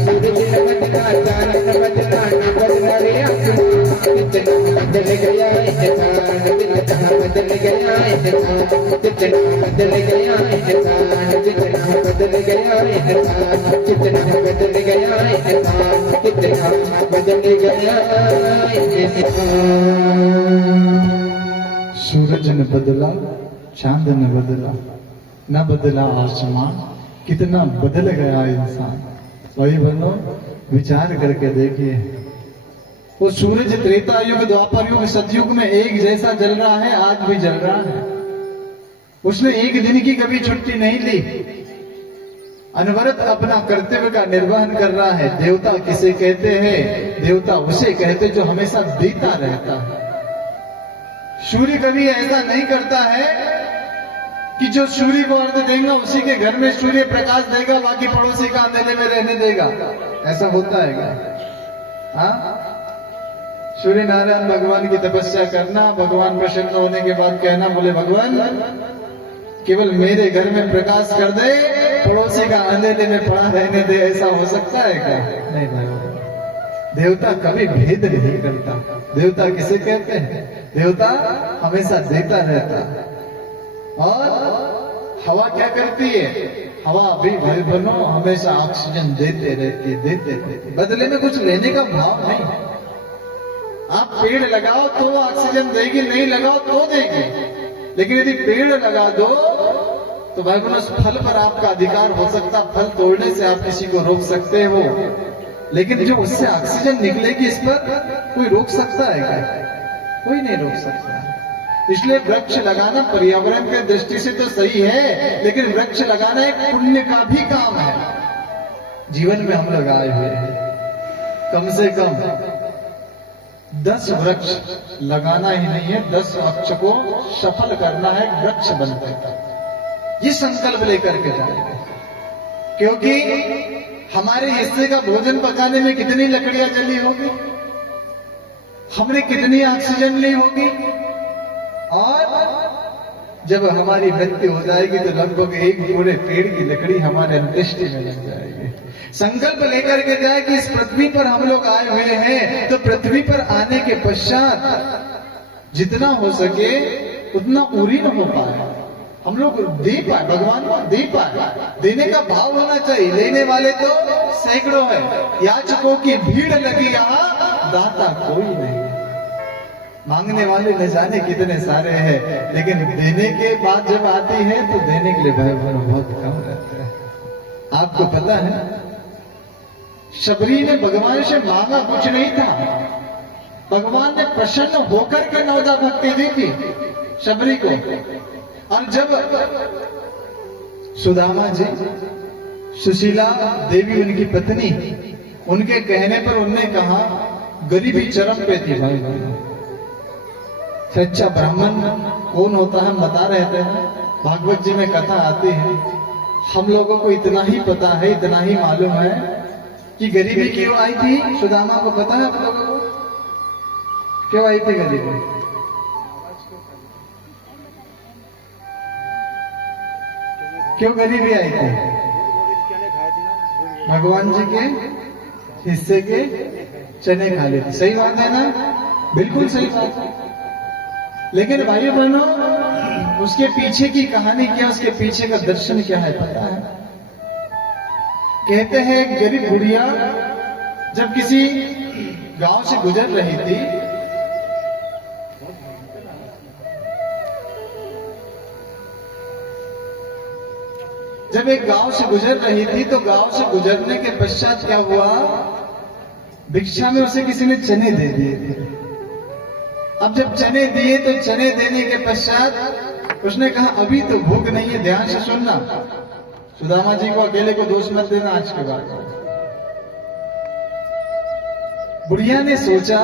सूरज न बदला, चांद न बदला, न बदला रे आसमान, कितना बदल गया इंसान, कितना बदल गया इंसान, कितना बदल गया इंसान, कितना बदल गया इंसान, कितना बदल गया इंसान, कितना बदल गया इंसान। सूरज न बदला, चांद न बदला, न बदला आसमान, कितना बदल गया इंसान। वही बनो, विचार करके देखिए, वो सूरज त्रेता युग, द्वापर युग, सतयुग में एक जैसा जल रहा है, आज भी जल रहा है। उसने एक दिन की कभी छुट्टी नहीं ली, अनवरत अपना कर्तव्य का निर्वहन कर रहा है। देवता किसे कहते हैं? देवता उसे कहते जो हमेशा देता रहता है। सूर्य कभी ऐसा नहीं करता है कि जो सूर्य को अर्घ देगा उसी के घर में सूर्य प्रकाश देगा, बाकी पड़ोसी का अंधेरे में रहने देगा। ऐसा होता है क्या? हाँ, सूर्य नारायण भगवान की तपस्या करना, भगवान प्रसन्न होने के बाद कहना, बोले भगवान केवल मेरे घर में प्रकाश कर दे, पड़ोसी का अंधेरे में पड़ा रहने दे। ऐसा हो सकता है क्या? नहीं भगवान। देवता कभी भेद नहीं करता। देवता किसे कहते हैं? देवता हमेशा देता रहता है। और हवा क्या करती है? हवा भी भाई बनो हमेशा ऑक्सीजन देते रहती, देते रहती, बदले में कुछ लेने का भाव नहीं है। आप पेड़ लगाओ तो ऑक्सीजन देगी, नहीं लगाओ तो देगी। लेकिन यदि पेड़ लगा दो तो भाई बनो उस फल पर आपका अधिकार हो सकता, फल तोड़ने से आप किसी को रोक सकते हो, लेकिन जो उससे ऑक्सीजन निकलेगी इस पर कोई रोक सकता है क्या? कोई नहीं रोक सकता। इसलिए वृक्ष लगाना पर्यावरण के दृष्टि से तो सही है, लेकिन वृक्ष लगाना एक पुण्य का भी काम है। जीवन में हम लगाए हुए हैं, कम से कम 10 वृक्ष लगाना ही नहीं है, 10 वृक्ष को सफल करना है, वृक्ष बनकर। ये संकल्प लेकर के जाएंगे, क्योंकि हमारे हिस्से का भोजन पकाने में कितनी लकड़ियां जली होगी, हमने कितनी ऑक्सीजन ली होगी, और जब हमारी मृत्यु हो जाएगी तो लगभग एक पूरे पेड़ की लकड़ी हमारे अंत्येष्टि में लग जाएगी। संकल्प लेकर के जाए कि इस पृथ्वी पर हम लोग आए हुए हैं, तो पृथ्वी पर आने के पश्चात जितना हो सके उतना उरी न हो पाए, हम लोग दे पाए, भगवान को दे पाए। देने का भाव होना चाहिए। लेने वाले तो सैकड़ों है, याचकों की भीड़ लगी यहाँ, दाता कोई नहीं। मांगने वाले न जाने कितने सारे हैं, लेकिन देने के बाद जब आती है तो देने के लिए भाई बहुत कम रहता है। आपको पता है शबरी ने भगवान से मांगा कुछ नहीं था, भगवान ने प्रसन्न होकर के नवदा भक्ति दी थी शबरी को। और जब सुदामा जी, सुशीला देवी उनकी पत्नी, उनके कहने पर उनने कहा, गरीबी चरम पे थी भाई। सच्चा ब्राह्मण कौन होता है हम बता रहे थे, भागवत जी में कथा आती है। हम लोगों को इतना ही पता है, इतना ही मालूम है कि गरीबी क्यों आई थी। सुदामा को पता है आप लोगों को क्यों आई थी गरीबी? क्यों गरीबी आई थी? भगवान जी के हिस्से के चने खा लेते। सही बात है ना? बिल्कुल सही बात है। लेकिन भाइयों बहनों, उसके पीछे की कहानी क्या, उसके पीछे का दर्शन क्या है पता है? कहते हैं एक गरीब बुढ़िया जब किसी गांव से गुजर रही थी, जब एक गांव से गुजर रही थी तो गांव से गुजरने के पश्चात क्या हुआ, भिक्षा में उसे किसी ने चने दे दिए थे। अब जब चने दिए तो चने देने के पश्चात उसने कहा अभी तो भूख नहीं है, ध्यान से सुनना, सुदामा जी को अकेले को दोष मत देना आज के बाद। बुढ़िया ने सोचा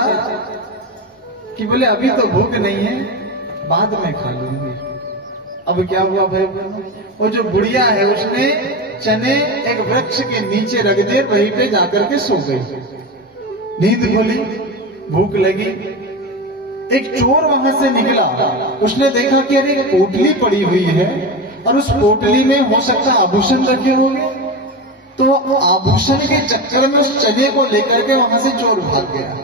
कि बोले अभी तो भूख नहीं है, बाद में खा लूंगी। अब क्या हुआ भाई, वो जो बुढ़िया है उसने चने एक वृक्ष के नीचे रख दिए, वहीं पे जाकर के सो गई। नींद खुली, भूख लगी, एक चोर वहां से निकला, उसने देखा कि अरे एक पोटली पड़ी हुई है और उस पोटली में हो सकता है आभूषण रखे होंगे, तो आभूषण के चक्कर में उस चने को लेकर के वहां से चोर भाग गया।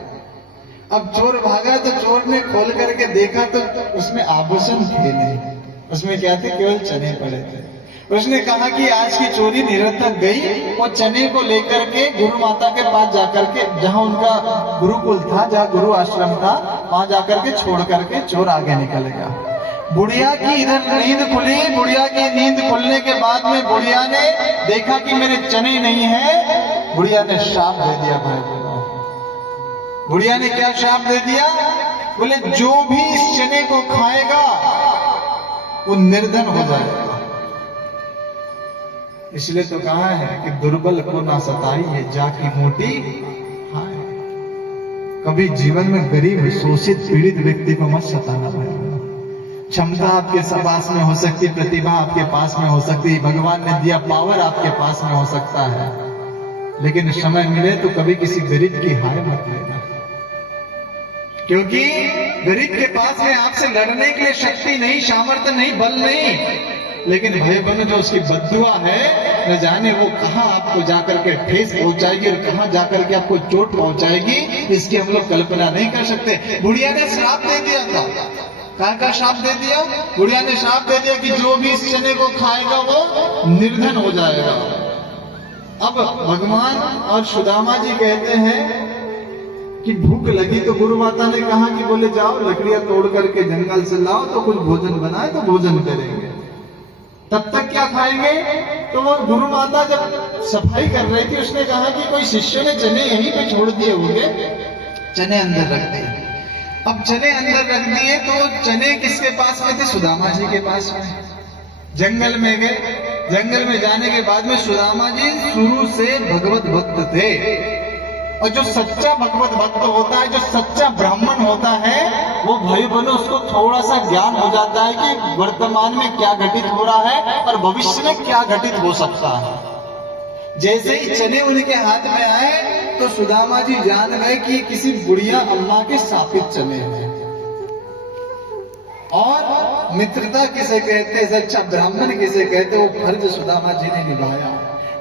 अब चोर भागा तो चोर ने खोल करके देखा तो उसमें आभूषण थे नहीं, उसमें क्या थे, केवल चने पड़े थे। उसने कहा कि आज की चोरी निरर्थक गई। वो चने को लेकर के गुरु माता के पास जाकर के, जहां उनका गुरुकुल था, जहां गुरु आश्रम था, वहां जाकर के छोड़ करके चोर आगे निकल गया। बुढ़िया की इधर नींद खुली, बुढ़िया की नींद खुलने के बाद में बुढ़िया ने देखा कि मेरे चने नहीं है। बुढ़िया ने श्राप दे दिया भाई। बुढ़िया ने क्या श्राप दे दिया, बोले जो भी इस चने को खाएगा वो निर्धन हो जाएगा। इसलिए तो कहा है कि दुर्बल को ना सताई है जाकी मोटी हाय। कभी जीवन में गरीब, शोषित, पीड़ित व्यक्ति को मत सताना भाई। क्षमता आपके पास में हो सकती, प्रतिभा आपके पास में हो सकती, भगवान ने दिया पावर आपके पास में हो सकता है, लेकिन समय मिले तो कभी किसी गरीब की हाय मत लेना, क्योंकि गरीब के पास में आपसे लड़ने के लिए शक्ति नहीं, सामर्थ्य नहीं, बल नहीं, लेकिन भाई बहनों जो उसकी बद्दुआ है, न जाने वो कहां आपको जाकर के ठेस पहुंचाएगी और कहां जाकर के आपको चोट पहुंचाएगी, इसकी हम लोग कल्पना नहीं कर सकते। बुढ़िया ने श्राप दे दिया था। कहाँ का श्राप दे दिया? बुढ़िया ने श्राप दे दिया कि जो भी इस चने को खाएगा वो निर्धन हो जाएगा। अब भगवान और सुदामा जी कहते हैं कि भूख लगी तो गुरु माता ने कहा कि बोले जाओ लकड़ियां तोड़ करके जंगल से लाओ तो कुछ भोजन बनाए तो भोजन करेंगे। तब तक क्या खाएंगे? तो वो गुरु माता जब सफाई कर रही थी उसने कहा कि कोई शिष्य ने चने यहीं पे छोड़ दिए होंगे, चने अंदर रख दिए। अब चने अंदर रख दिए तो चने किसके पास में थे? सुदामा जी के पास में। जंगल में गए, जंगल में जाने के बाद में सुदामा जी शुरू से भगवत भक्त थे, और जो सच्चा भगवत भक्त होता है, जो सच्चा ब्राह्मण होता है, वो भाई बहनों उसको थोड़ा सा ज्ञान हो जाता है कि वर्तमान में क्या घटित हो रहा है और भविष्य में क्या घटित हो सकता है। जैसे ही चने उनके हाथ में आए तो सुदामा जी जान गए कि किसी बुढ़िया अम्मा के शापित चने हैं। और मित्रता किसे कहते, सच्चा ब्राह्मण किसे कहते, वो फर्ज सुदामा जी ने निभाया।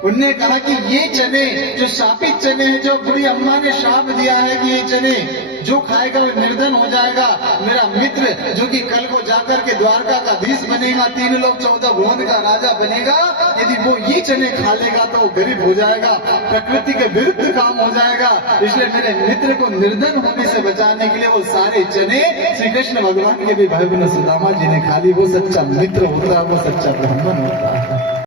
उन्होंने कहा कि ये चने जो शापित चने हैं, जो बुढ़ी अम्मा ने श्राप दिया है कि ये चने जो खाएगा वो निर्धन हो जाएगा। मेरा मित्र जो कि कल को जाकर के द्वारका का धीश बनेगा, 3 लोक 14 भुवन का राजा बनेगा, यदि वो ये चने खा लेगा तो वो गरीब हो जाएगा, प्रकृति के विरुद्ध काम हो जाएगा। इसलिए मेरे मित्र को निर्धन होने से बचाने के लिए वो सारे चने श्री कृष्ण भगवान के भी भाई बहन सुदामा जी ने खा ली। वो सच्चा मित्र होता है, वो सच्चा ब्राह्मण होता है।